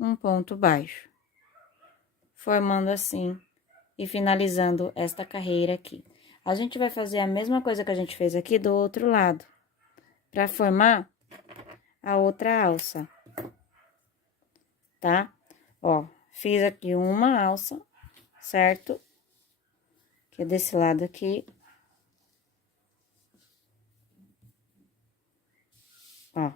um ponto baixo, formando assim e finalizando esta carreira aqui. A gente vai fazer a mesma coisa que a gente fez aqui do outro lado, para formar a outra alça, tá? Ó, fiz aqui uma alça, certo? Que é desse lado aqui. Ó,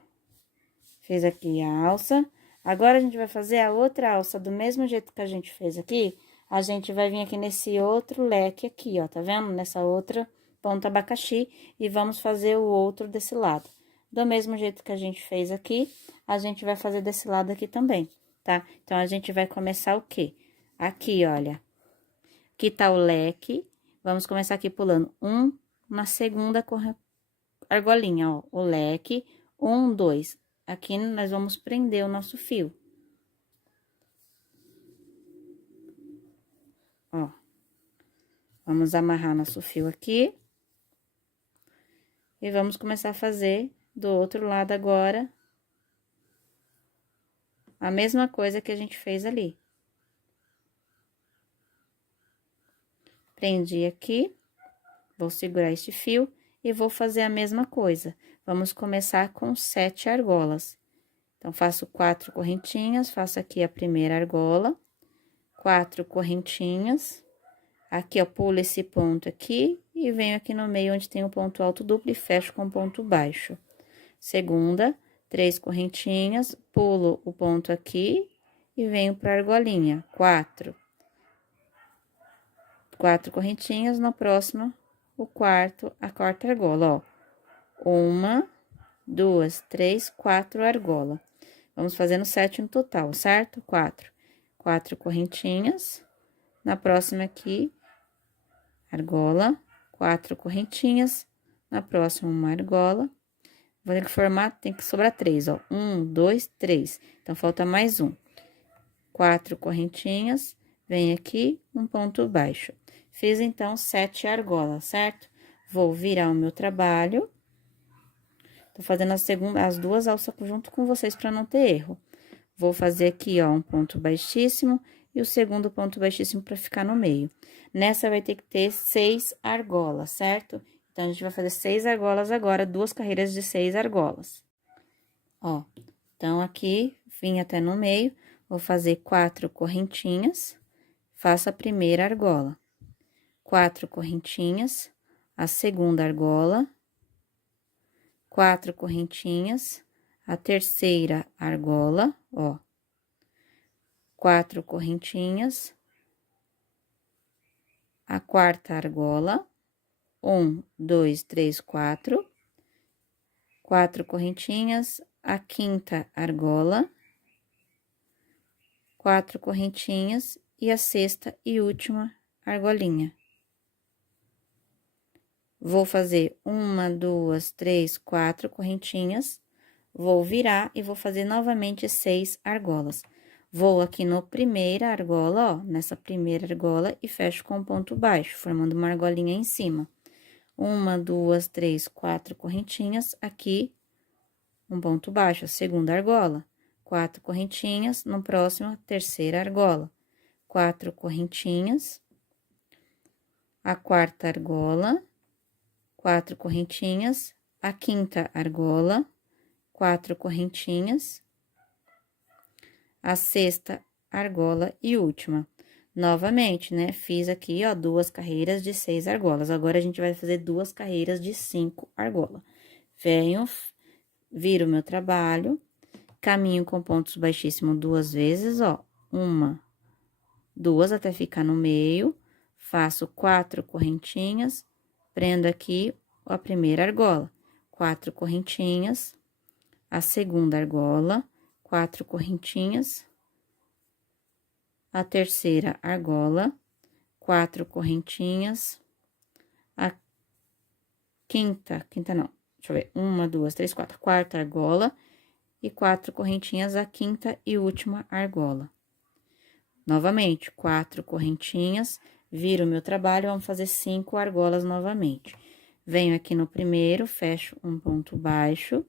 fiz aqui a alça. Agora, a gente vai fazer a outra alça do mesmo jeito que a gente fez aqui. A gente vai vir aqui nesse outro leque aqui, ó, tá vendo? Nessa outra ponta abacaxi, e vamos fazer o outro desse lado. Do mesmo jeito que a gente fez aqui, a gente vai fazer desse lado aqui também, tá? Então, a gente vai começar o quê? Aqui, olha. Aqui tá o leque. Vamos começar aqui pulando um na segunda argolinha, ó. O leque, um, dois. Aqui, nós vamos prender o nosso fio. Ó. Vamos amarrar nosso fio aqui. E vamos começar a fazer do outro lado agora a mesma coisa que a gente fez ali. Prendi aqui, vou segurar este fio e vou fazer a mesma coisa. Vamos começar com 7 argolas. Então, faço 4 correntinhas, faço aqui a primeira argola, 4 correntinhas. Aqui, ó, pulo esse ponto aqui e venho aqui no meio onde tem o ponto alto duplo e fecho com ponto baixo. Segunda, 3 correntinhas, pulo o ponto aqui e venho pra argolinha. 4 correntinhas, na próxima, a quarta argola, ó. 1, 2, 3, 4 argola. Vamos fazendo 7 no total, certo? 4 correntinhas. Na próxima aqui, argola, 4 correntinhas. Na próxima, uma argola. Vou ter que formar, tem que sobrar 3, ó. 1, 2, 3. Então, falta mais um. 4 correntinhas, vem aqui, um ponto baixo. Fiz, então, 7 argolas, certo? Vou virar o meu trabalho. Tô fazendo as duas alças junto com vocês para não ter erro. Vou fazer aqui, ó, um ponto baixíssimo e o segundo ponto baixíssimo para ficar no meio. Nessa, vai ter que ter 6 argolas, certo? Então, a gente vai fazer 6 argolas agora, 2 carreiras de 6 argolas. Ó, então, aqui, vim até no meio, vou fazer 4 correntinhas, faço a primeira argola. 4 correntinhas, a segunda argola, 4 correntinhas, a terceira argola, ó. 4 correntinhas, a quarta argola, 1, 2, 3, 4. 4 correntinhas, a quinta argola, 4 correntinhas e a sexta e última argolinha. Vou fazer 1, 2, 3, 4 correntinhas, vou virar e vou fazer novamente 6 argolas. Vou aqui no primeira argola, ó, nessa primeira argola e fecho com ponto baixo, formando uma argolinha em cima. 1, 2, 3, 4 correntinhas, aqui um ponto baixo, a segunda argola. 4 correntinhas, no próximo, terceira argola. 4 correntinhas, a quarta argola, 4 correntinhas, a quinta argola, 4 correntinhas, a sexta argola e última. Novamente, né, fiz aqui, ó, 2 carreiras de 6 argolas. Agora, a gente vai fazer 2 carreiras de 5 argola. Venho, viro o meu trabalho, caminho com pontos baixíssimos 2 vezes, ó, 1, 2 até ficar no meio, faço 4 correntinhas, prendo aqui a primeira argola, 4 correntinhas, a segunda argola, 4 correntinhas, a terceira argola, 4 correntinhas, a quinta não, deixa eu ver, 1, 2, 3, 4, quarta argola e 4 correntinhas, a quinta e última argola. Novamente, 4 correntinhas, viro o meu trabalho, vamos fazer 5 argolas novamente. Venho aqui no primeiro, fecho um ponto baixo,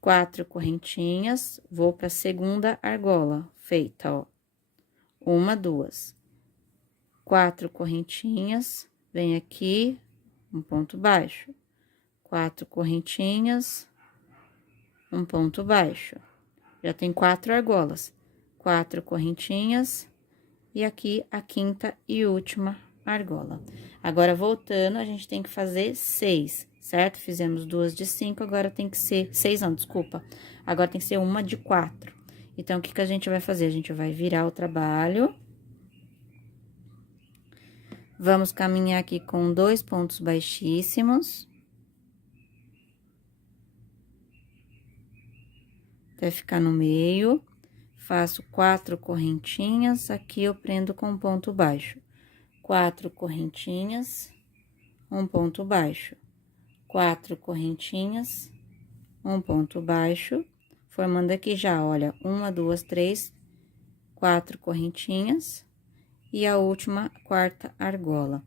4 correntinhas, vou para a segunda argola, feita, ó. 1, 2. 4 correntinhas, venho aqui, um ponto baixo. 4 correntinhas, um ponto baixo. Já tem 4 argolas. 4 correntinhas, e aqui a quinta e última argola. Agora, voltando, a gente tem que fazer 6, certo? Fizemos 2 de 5, agora tem que ser... 6 não, desculpa. Agora, tem que ser uma de 4. Então, o que que a gente vai fazer? A gente vai virar o trabalho. Vamos caminhar aqui com 2 pontos baixíssimos. Até ficar no meio. Faço 4 correntinhas, aqui eu prendo com ponto baixo. 4 correntinhas, um ponto baixo. 4 correntinhas, um ponto baixo, formando aqui já, olha, 1, 2, 3, 4 correntinhas e a última quarta argola.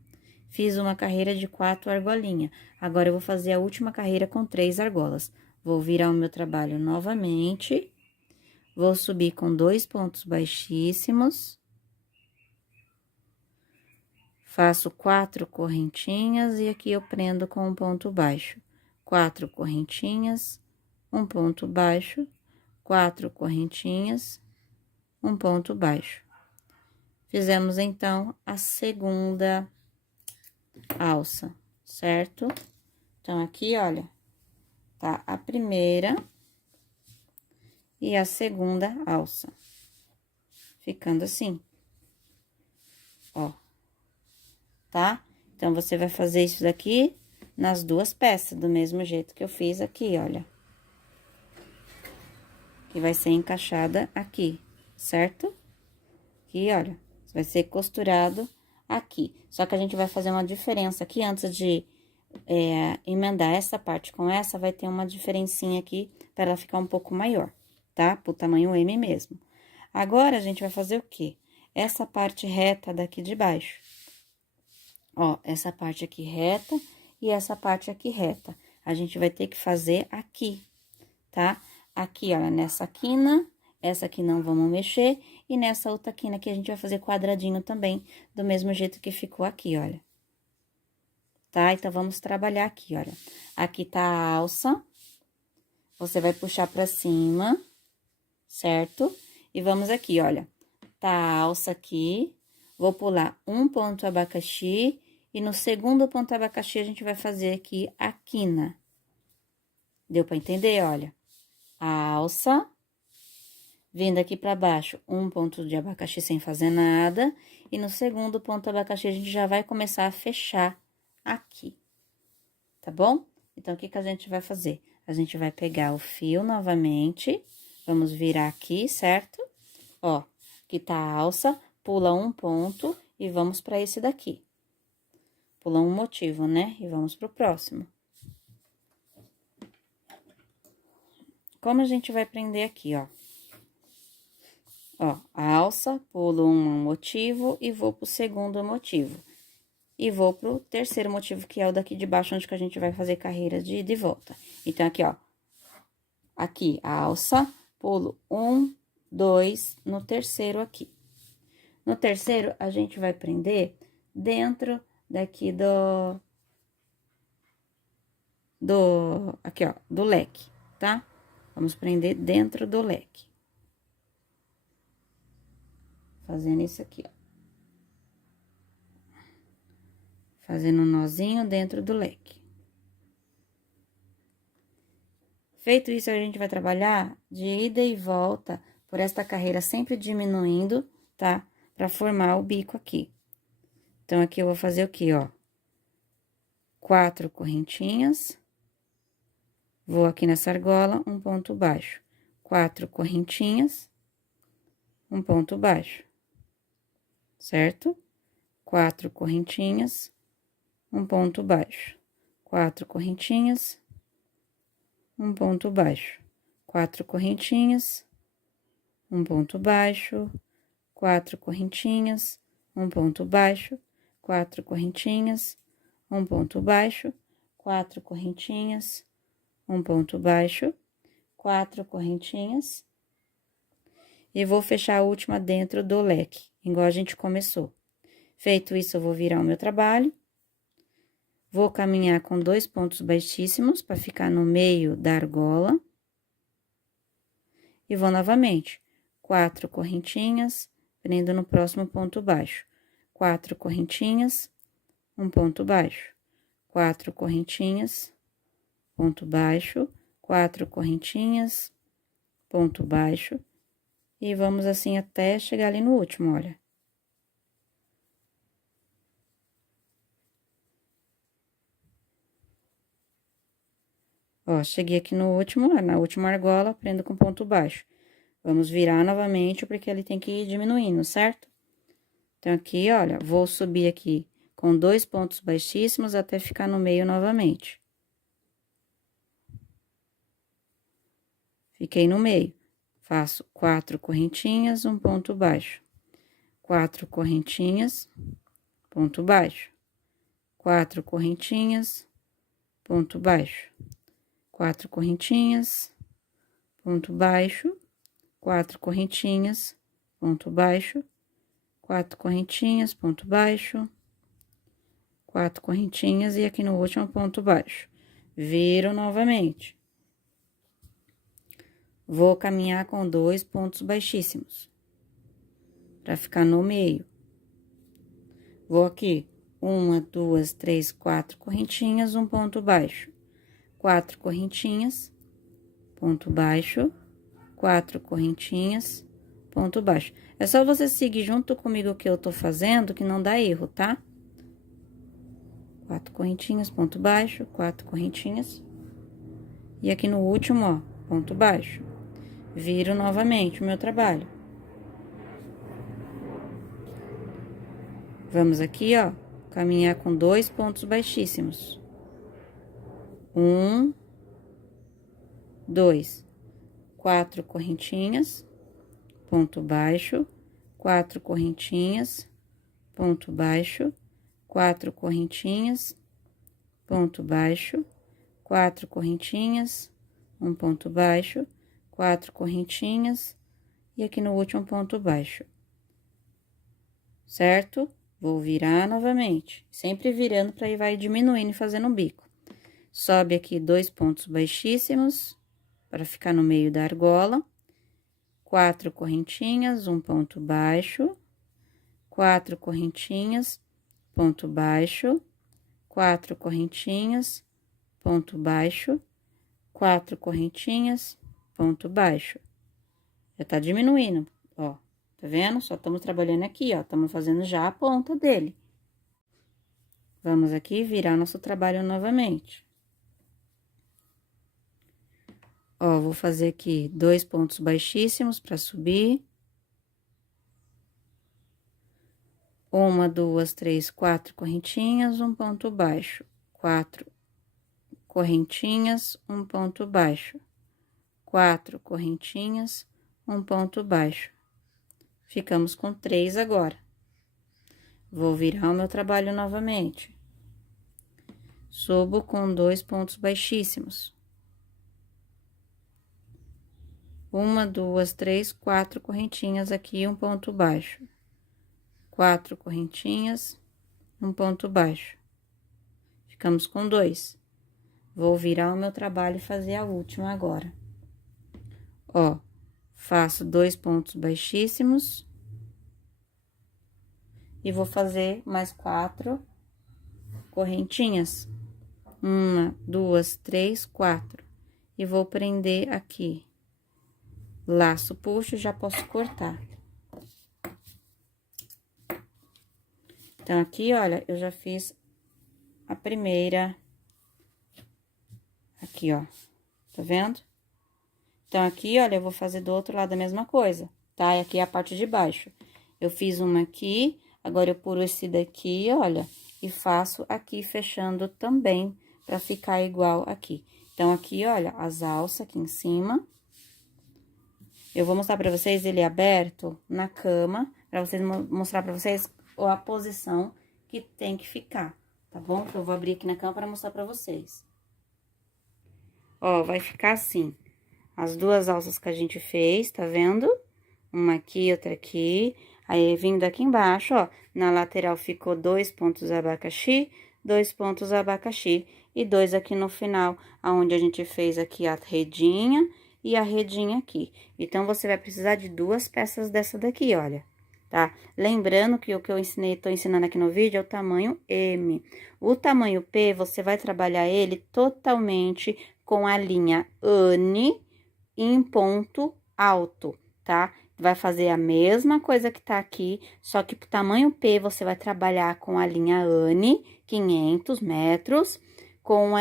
Fiz uma carreira de 4 argolinhas. Agora, eu vou fazer a última carreira com 3 argolas. Vou virar o meu trabalho novamente. Vou subir com 2 pontos baixíssimos. Faço 4 correntinhas e aqui eu prendo com um ponto baixo. 4 correntinhas, um ponto baixo, 4 correntinhas, um ponto baixo. Fizemos, então, a segunda alça, certo? Então, aqui, olha, tá a primeira e a segunda alça. Ficando assim, ó, tá? Então, você vai fazer isso daqui nas 2 peças, do mesmo jeito que eu fiz aqui, olha. Que vai ser encaixada aqui, certo? Aqui, olha, vai ser costurado aqui. Só que a gente vai fazer uma diferença aqui, antes de emendar essa parte com essa, vai ter uma diferencinha aqui, para ela ficar um pouco maior, tá? Pro tamanho M mesmo. Agora, a gente vai fazer o quê? Essa parte reta daqui de baixo. Ó, essa parte aqui reta e essa parte aqui reta. A gente vai ter que fazer aqui, tá? Aqui, ó, nessa quina, essa aqui não vamos mexer, e nessa outra quina aqui a gente vai fazer quadradinho também, do mesmo jeito que ficou aqui, olha. Tá? Então, vamos trabalhar aqui, olha. Aqui tá a alça, você vai puxar pra cima, certo? E vamos aqui, olha, tá a alça aqui, vou pular um ponto abacaxi, e no segundo ponto abacaxi, a gente vai fazer aqui a quina. Deu pra entender? Olha, a alça, vindo aqui pra baixo, um ponto de abacaxi sem fazer nada, e no segundo ponto abacaxi, a gente já vai começar a fechar aqui, tá bom? Então, o que que a gente vai fazer? A gente vai pegar o fio novamente, vamos virar aqui, certo? Ó, aqui tá a alça, pula um ponto e vamos pra esse daqui. pula um motivo, né? E vamos pro próximo. Como a gente vai prender aqui, ó? Ó, a alça, pulo um motivo e vou pro segundo motivo. E vou pro terceiro motivo, que é o daqui de baixo, onde que a gente vai fazer carreira de ida e volta. Então, aqui, ó. Aqui, a alça, pulo 1, 2, no terceiro aqui. No terceiro, a gente vai prender dentro daqui aqui, ó, do leque, tá? Vamos prender dentro do leque. Fazendo isso aqui, ó. Fazendo um nozinho dentro do leque. Feito isso, a gente vai trabalhar de ida e volta por esta carreira, sempre diminuindo, tá? Pra formar o bico aqui. Então, aqui eu vou fazer o quê, ó? 4 correntinhas. Vou aqui nessa argola, um ponto baixo. 4 correntinhas, um ponto baixo. Certo? 4 correntinhas, um ponto baixo. 4 correntinhas, um ponto baixo. 4 correntinhas, um ponto baixo. 4 correntinhas, um ponto baixo. 4 correntinhas, um ponto baixo. 4 correntinhas, um ponto baixo. 4 correntinhas. E vou fechar a última dentro do leque, igual a gente começou. Feito isso, eu vou virar o meu trabalho. Vou caminhar com 2 pontos baixíssimos para ficar no meio da argola. E vou novamente, 4 correntinhas, prendo no próximo ponto baixo. 4 correntinhas, um ponto baixo. 4 correntinhas, ponto baixo. 4 correntinhas, ponto baixo. E vamos assim até chegar ali no último, olha. Ó, cheguei aqui no último, na última argola, prendo com ponto baixo. Vamos virar novamente, porque ele tem que ir diminuindo, certo? Então, aqui, olha, vou subir aqui com 2 pontos baixíssimos até ficar no meio novamente. Fiquei no meio. Faço 4 correntinhas, um ponto baixo. 4 correntinhas, ponto baixo. 4 correntinhas, ponto baixo. 4 correntinhas, ponto baixo. 4 correntinhas, ponto baixo. 4 correntinhas, ponto baixo. 4 correntinhas e aqui no último ponto baixo. Viro novamente. Vou caminhar com 2 pontos baixíssimos, para ficar no meio. Vou aqui, 1, 2, 3, 4 correntinhas, um ponto baixo. 4 correntinhas, ponto baixo. 4 correntinhas, ponto baixo. É só você seguir junto comigo o que eu tô fazendo, que não dá erro, tá? 4 correntinhas, ponto baixo, 4 correntinhas. E aqui no último, ó, ponto baixo. Viro novamente o meu trabalho. Vamos aqui, ó, caminhar com 2 pontos baixíssimos. 1, 2, 4 correntinhas, ponto baixo, 4 correntinhas, ponto baixo, 4 correntinhas, ponto baixo, 4 correntinhas, um ponto baixo, 4 correntinhas, e aqui no último ponto baixo. Certo? Vou virar novamente, sempre virando para ir vai diminuindo e fazendo um bico. Sobe aqui 2 pontos baixíssimos, para ficar no meio da argola. 4 correntinhas, um ponto baixo. 4 correntinhas, ponto baixo. 4 correntinhas, ponto baixo. 4 correntinhas, ponto baixo. Já tá diminuindo, ó. Tá vendo? Só estamos trabalhando aqui, ó. Estamos fazendo já a ponta dele. Vamos aqui virar nosso trabalho novamente. Ó, vou fazer aqui 2 pontos baixíssimos para subir. Uma, duas, três, quatro correntinhas, um ponto baixo. 4 correntinhas, um ponto baixo. 4 correntinhas, um ponto baixo. Ficamos com 3 agora. Vou virar o meu trabalho novamente. Subo com 2 pontos baixíssimos. Uma, duas, três, 4 correntinhas aqui, um ponto baixo. 4 correntinhas, um ponto baixo. Ficamos com 2. Vou virar o meu trabalho e fazer a última agora. Ó, faço 2 pontos baixíssimos. E vou fazer mais 4 correntinhas. Uma, duas, três, 4. E vou prender aqui. Laço, puxo, já posso cortar. Então, aqui, olha, eu já fiz a primeira. Aqui, ó. Tá vendo? Então, aqui, olha, eu vou fazer do outro lado a mesma coisa, tá? E aqui é a parte de baixo. Eu fiz uma aqui, agora eu puro esse daqui, olha, e faço aqui fechando também, pra ficar igual aqui. Então, aqui, olha, as alças aqui em cima. Eu vou mostrar pra vocês ele aberto na cama, pra vocês mostrar pra vocês a posição que tem que ficar, tá bom? Então, eu vou abrir aqui na cama pra mostrar pra vocês. Ó, vai ficar assim, as duas alças que a gente fez, tá vendo? Uma aqui, outra aqui. Aí, vindo aqui embaixo, ó, na lateral ficou 2 pontos abacaxi, 2 pontos abacaxi e 2 aqui no final, aonde a gente fez aqui a redinha e a redinha aqui. Então, você vai precisar de 2 peças dessa daqui, olha, tá? Lembrando que o que eu ensinei, tô ensinando aqui no vídeo é o tamanho M. O tamanho P, você vai trabalhar ele totalmente com a linha Anne em ponto alto, tá? Vai fazer a mesma coisa que tá aqui, só que pro tamanho P, você vai trabalhar com a linha Anne, 500 metros, com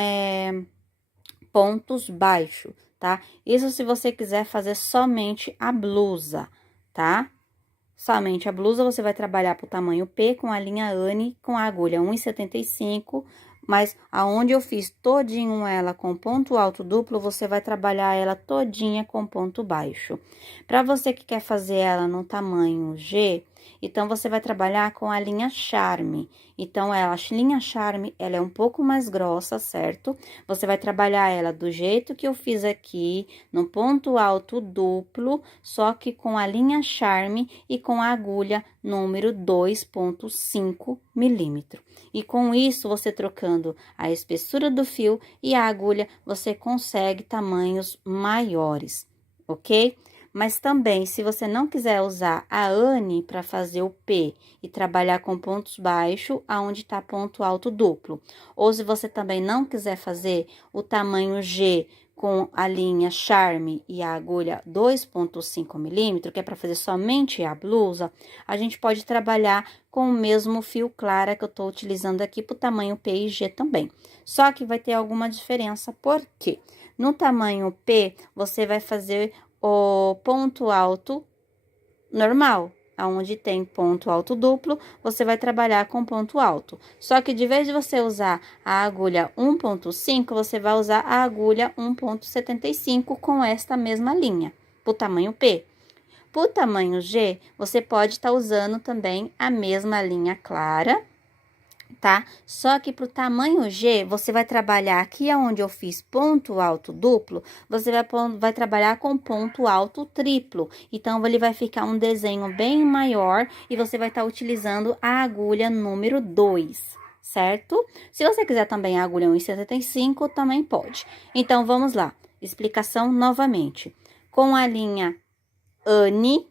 pontos baixos, tá? Isso se você quiser fazer somente a blusa, tá? Somente a blusa, você vai trabalhar pro tamanho P com a linha Anne, com a agulha 1,75, mas aonde eu fiz todinho ela com ponto alto duplo, você vai trabalhar ela todinha com ponto baixo. Para você que quer fazer ela no tamanho G, então você vai trabalhar com a linha Charme. Então, a linha Charme, ela é um pouco mais grossa, certo? Você vai trabalhar ela do jeito que eu fiz aqui, no ponto alto duplo, só que com a linha Charme e com a agulha número 2,5 milímetro. E com isso, você trocando a espessura do fio e a agulha, você consegue tamanhos maiores, ok? Mas também, se você não quiser usar a Anne para fazer o P e trabalhar com pontos baixos, aonde tá ponto alto duplo, ou se você também não quiser fazer o tamanho G com a linha Charme e a agulha 2,5 milímetro, que é para fazer somente a blusa, a gente pode trabalhar com o mesmo fio clara que eu tô utilizando aqui pro tamanho P e G também. Só que vai ter alguma diferença, porque no tamanho P, você vai fazer o ponto alto normal, aonde tem ponto alto duplo, você vai trabalhar com ponto alto. Só que de vez de você usar a agulha 1,5, você vai usar a agulha 1,75 com esta mesma linha, pro tamanho P. Pro tamanho G, você pode estar usando também a mesma linha clara, tá? Só que pro tamanho G, você vai trabalhar aqui onde eu fiz ponto alto duplo, você vai trabalhar com ponto alto triplo. Então, ele vai ficar um desenho bem maior e você vai estar utilizando a agulha número 2, certo? Se você quiser também a agulha 1,75, também pode. Então, vamos lá. Explicação novamente. Com a linha Anne,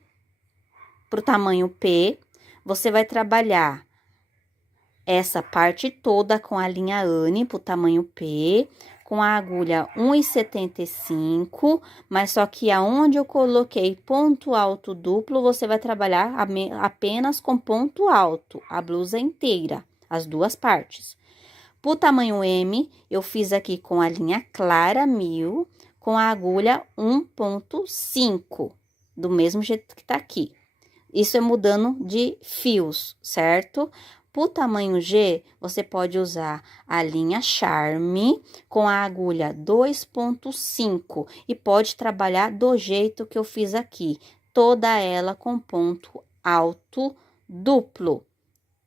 pro tamanho P, você vai trabalhar essa parte toda com a linha Anne pro tamanho P, com a agulha 1,75, mas só que aonde eu coloquei ponto alto duplo, você vai trabalhar apenas com ponto alto, a blusa inteira, as duas partes. Pro tamanho M, eu fiz aqui com a linha clara 1000, com a agulha 1,5, do mesmo jeito que tá aqui. Isso é mudando de fios, certo? Pro tamanho G, você pode usar a linha Charme com a agulha 2,5 e pode trabalhar do jeito que eu fiz aqui, toda ela com ponto alto duplo,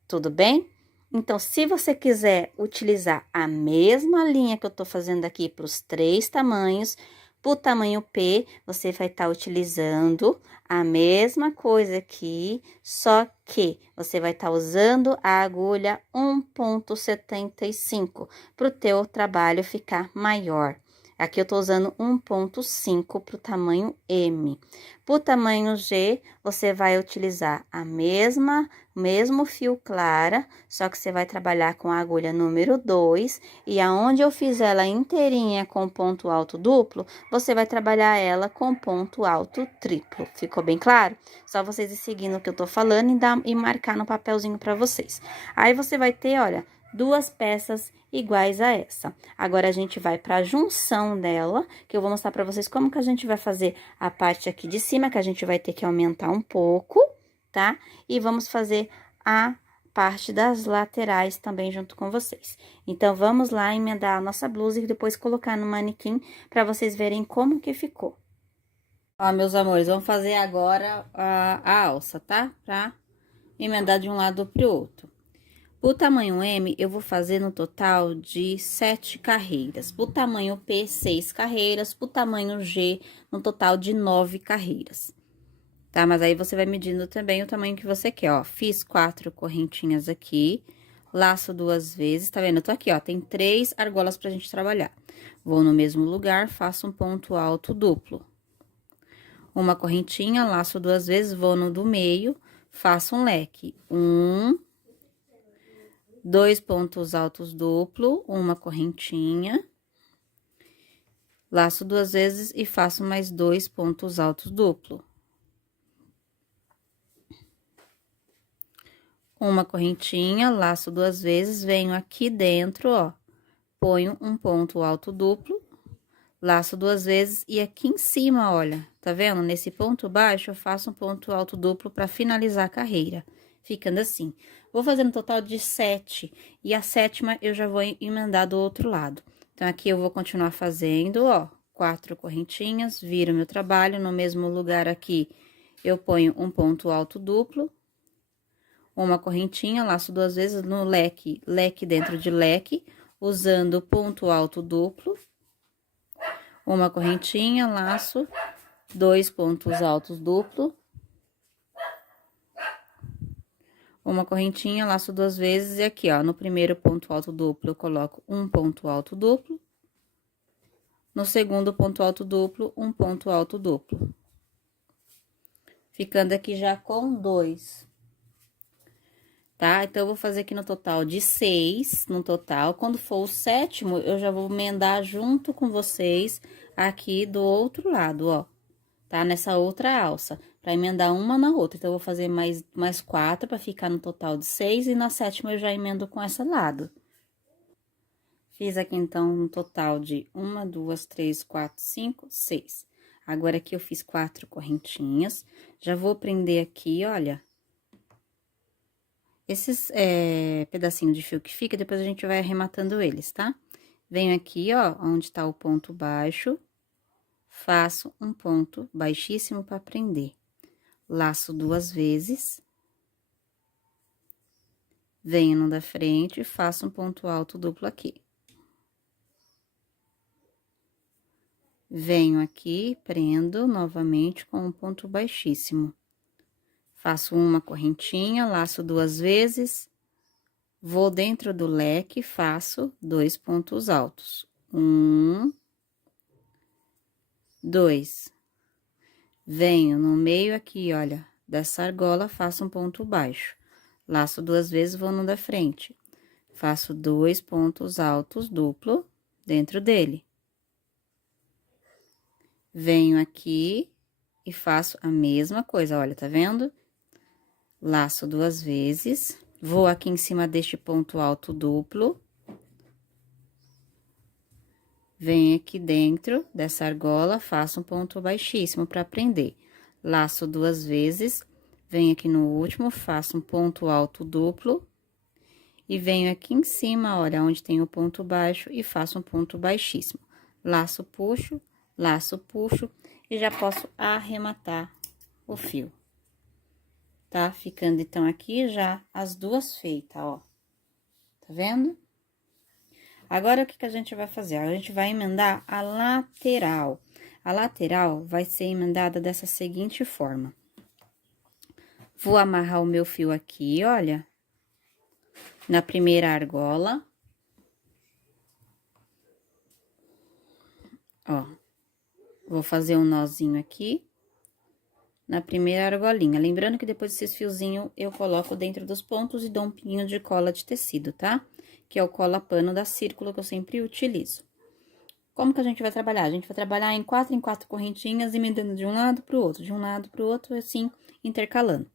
tudo bem? Então, se você quiser utilizar a mesma linha que eu tô fazendo aqui para os 3 tamanhos, pro tamanho P, você vai estar utilizando a mesma coisa aqui, só que você vai estar usando a agulha 1,75 para o teu trabalho ficar maior. Aqui eu tô usando 1,5 para o tamanho M. Para o tamanho G, você vai utilizar a mesmo fio clara, só que você vai trabalhar com a agulha número 2, e aonde eu fiz ela inteirinha com ponto alto duplo, você vai trabalhar ela com ponto alto triplo. Ficou bem claro? Só vocês ir seguindo o que eu tô falando e marcar no papelzinho para vocês. Aí você vai ter, olha, 2 peças iguais a essa. Agora, a gente vai para a junção dela, que eu vou mostrar para vocês como que a gente vai fazer a parte aqui de cima, que a gente vai ter que aumentar um pouco, tá? E vamos fazer a parte das laterais também junto com vocês. Então, vamos lá emendar a nossa blusa e depois colocar no manequim para vocês verem como que ficou. Ó, meus amores, vamos fazer agora a alça, tá? Pra emendar de um lado pro outro. O tamanho M, eu vou fazer no total de 7 carreiras. O tamanho P, 6 carreiras. O tamanho G, no total de 9 carreiras. Tá? Mas aí, você vai medindo também o tamanho que você quer, ó. Fiz 4 correntinhas aqui, laço 2 vezes, tá vendo? Eu tô aqui, ó, tem 3 argolas pra gente trabalhar. Vou no mesmo lugar, faço um ponto alto duplo. Uma correntinha, laço 2 vezes, vou no do meio, faço um leque. 2 pontos altos duplo, uma correntinha, laço 2 vezes e faço mais 2 pontos altos duplo. Uma correntinha, laço 2 vezes, venho aqui dentro, ó, ponho um ponto alto duplo, laço 2 vezes e aqui em cima, olha, tá vendo? Nesse ponto baixo, eu faço um ponto alto duplo para finalizar a carreira, ficando assim. Vou fazer no total de 7, e a 7ª eu já vou emendar do outro lado. Então, aqui eu vou continuar fazendo, ó, 4 correntinhas, viro meu trabalho, no mesmo lugar aqui, eu ponho um ponto alto duplo, uma correntinha, laço 2 vezes no leque, leque dentro de leque, usando ponto alto duplo, uma correntinha, laço, 2 pontos altos duplo, uma correntinha, laço 2 vezes, e aqui, ó, no primeiro ponto alto duplo, eu coloco um ponto alto duplo, no segundo ponto alto duplo, um ponto alto duplo. Ficando aqui já com 2. Tá? Então, eu vou fazer aqui no total de 6, no total. Quando for o 7º, eu já vou emendar junto com vocês aqui do outro lado, ó. Tá? Nessa outra alça, pra emendar uma na outra. Então, eu vou fazer mais 4 pra ficar no total de 6, e na 7ª eu já emendo com esse lado. Fiz aqui, então, no total de 1, 2, 3, 4, 5, 6. Agora, aqui eu fiz 4 correntinhas. Já vou prender aqui, olha. Esses pedacinhos de fio que fica, depois a gente vai arrematando eles, tá? Venho aqui, ó, onde tá o ponto baixo, faço um ponto baixíssimo para prender. Laço 2 vezes. Venho no da frente e faço um ponto alto duplo aqui. Venho aqui, prendo novamente com um ponto baixíssimo. Faço uma correntinha, laço 2 vezes, vou dentro do leque, faço 2 pontos altos. 1, 2. Venho no meio aqui, olha, dessa argola, faço um ponto baixo. Laço 2 vezes, vou no da frente. Faço 2 pontos altos duplo dentro dele. Venho aqui e faço a mesma coisa, olha, tá vendo? Laço 2 vezes, vou aqui em cima deste ponto alto duplo. Venho aqui dentro dessa argola, faço um ponto baixíssimo para prender. Laço 2 vezes, venho aqui no último, faço um ponto alto duplo. E venho aqui em cima, olha, onde tem o ponto baixo, e faço um ponto baixíssimo. Laço, puxo, e já posso arrematar o fio. Tá? Ficando, então, aqui já as duas feitas, ó. Tá vendo? Agora, o que que a gente vai fazer? A gente vai emendar a lateral. A lateral vai ser emendada dessa seguinte forma. Vou amarrar o meu fio aqui, olha, na primeira argola. Ó, vou fazer um nozinho aqui na primeira argolinha. Lembrando que depois desses fiozinhos eu coloco dentro dos pontos e dou um pinho de cola de tecido, tá? Que é o cola pano da Círculo que eu sempre utilizo. Como que a gente vai trabalhar? A gente vai trabalhar em 4 correntinhas, emendando de um lado pro outro, de um lado pro outro, assim, intercalando.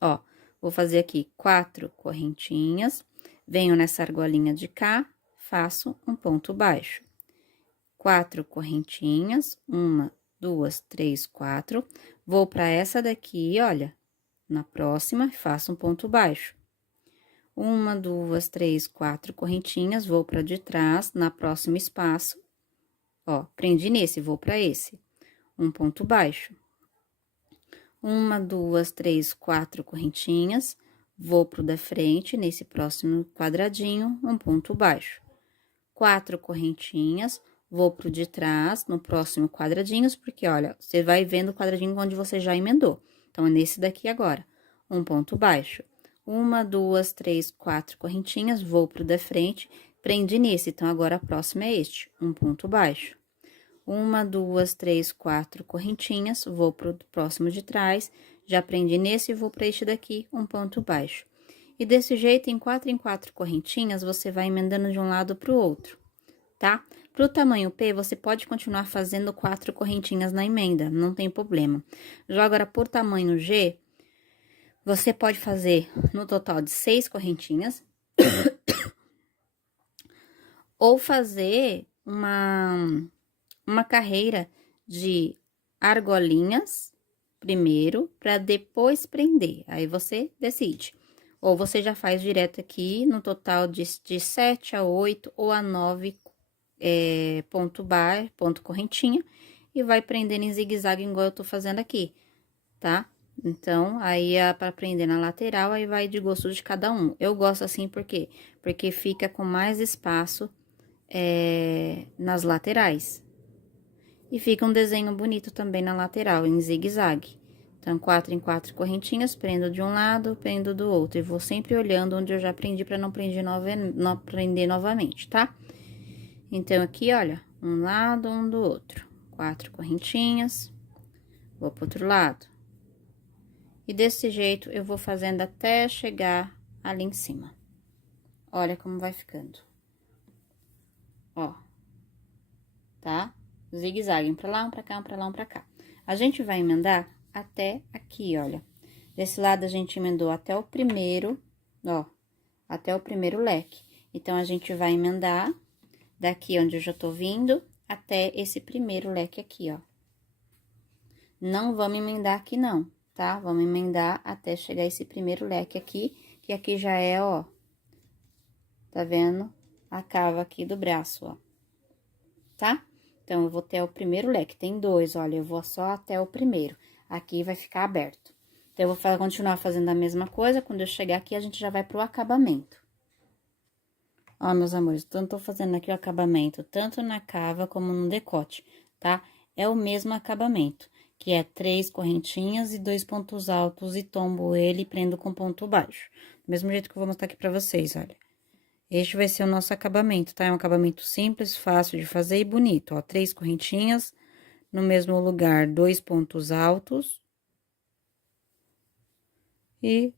Ó, vou fazer aqui 4 correntinhas, venho nessa argolinha de cá, faço um ponto baixo. 4 correntinhas, 1, 2, 3, 4. Vou para essa daqui, olha, na próxima, faço um ponto baixo. 1, 2, 3, 4 correntinhas, vou para de trás, na próximo espaço. Ó, prendi nesse, vou para esse. Um ponto baixo. 1, 2, 3, 4 correntinhas, vou pro da frente, nesse próximo quadradinho, um ponto baixo. 4 correntinhas, vou pro de trás, no próximo quadradinhos, porque, olha, você vai vendo o quadradinho onde você já emendou. Então, é nesse daqui agora, um ponto baixo. 1, 2, 3, 4 correntinhas, vou pro da frente, prendi nesse. Então, agora, a próxima é este, um ponto baixo. 1, 2, 3, 4 correntinhas, vou pro próximo de trás, já prendi nesse e vou pra este daqui, um ponto baixo. E desse jeito, em 4 correntinhas, você vai emendando de um lado pro outro, tá? Pro tamanho P, você pode continuar fazendo 4 correntinhas na emenda, não tem problema. Já agora, por tamanho G, você pode fazer no total de 6 correntinhas, ou fazer uma carreira de argolinhas primeiro, para depois prender. Aí, você decide. Ou você já faz direto aqui no total de 7 a 8 ou a 9 ponto correntinha, e vai prendendo em zigue-zague igual eu tô fazendo aqui, tá? Então, aí, para prender na lateral, aí vai de gosto de cada um. Eu gosto assim, por quê? Porque fica com mais espaço nas laterais. E fica um desenho bonito também na lateral, em zigue-zague. Então, 4 correntinhas, prendo de um lado, prendo do outro. E vou sempre olhando onde eu já prendi, para não prender novamente, tá? Então, aqui, olha, um lado, um do outro. 4 correntinhas, vou pro outro lado. E desse jeito, eu vou fazendo até chegar ali em cima. Olha como vai ficando. Ó. Tá? Zigue-zague, um pra lá, um pra cá, um pra lá, um pra cá. A gente vai emendar até aqui, olha. Desse lado, a gente emendou até o primeiro, ó, até o primeiro leque. Então, a gente vai emendar daqui onde eu já tô vindo até esse primeiro leque aqui, ó. Não vamos emendar aqui, não, tá? Vamos emendar até chegar esse primeiro leque aqui, que aqui já é, ó, tá vendo? A cava aqui do braço, ó. Tá? Então, eu vou até o primeiro leque, tem 2, olha, eu vou só até o primeiro. Aqui vai ficar aberto. Então, eu vou continuar fazendo a mesma coisa, quando eu chegar aqui, a gente já vai pro acabamento. Ó, meus amores, então, tô fazendo aqui o acabamento, tanto na cava como no decote, tá? É o mesmo acabamento, que é 3 correntinhas e 2 pontos altos, e tombo ele e prendo com ponto baixo. Do mesmo jeito que eu vou mostrar aqui pra vocês, olha. Este vai ser o nosso acabamento, tá? É um acabamento simples, fácil de fazer e bonito, ó. 3 correntinhas, no mesmo lugar, 2 pontos altos. E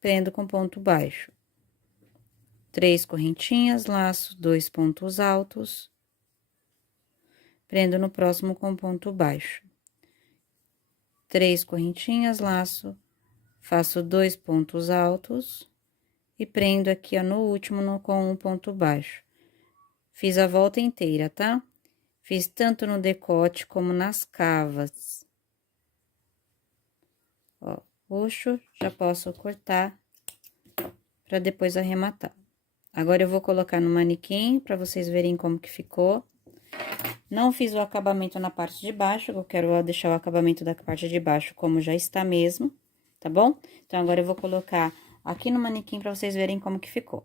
prendo com ponto baixo. 3 correntinhas, laço, 2 pontos altos. Prendo no próximo com ponto baixo. 3 correntinhas, laço, faço 2 pontos altos. E prendo aqui, ó, no último com um ponto baixo. Fiz a volta inteira, tá? Fiz tanto no decote como nas cavas. Ó, roxo, já posso cortar pra depois arrematar. Agora, eu vou colocar no manequim pra vocês verem como que ficou. Não fiz o acabamento na parte de baixo, eu quero deixar o acabamento da parte de baixo como já está mesmo, tá bom? Então, agora eu vou colocar aqui no manequim pra vocês verem como que ficou.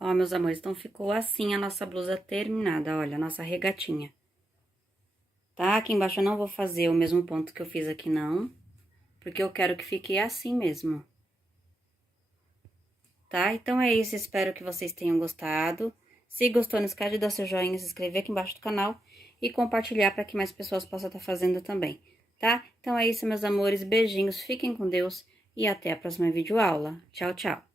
Ó, meus amores, então ficou assim a nossa blusa terminada, olha, a nossa regatinha. Tá? Aqui embaixo eu não vou fazer o mesmo ponto que eu fiz aqui, não, porque eu quero que fique assim mesmo. Tá? Então, é isso, espero que vocês tenham gostado. Se gostou, não esquece de dar seu joinha, se inscrever aqui embaixo do canal e compartilhar para que mais pessoas possam estar fazendo também, tá? Então, é isso, meus amores, beijinhos, fiquem com Deus e até a próxima videoaula. Tchau, tchau!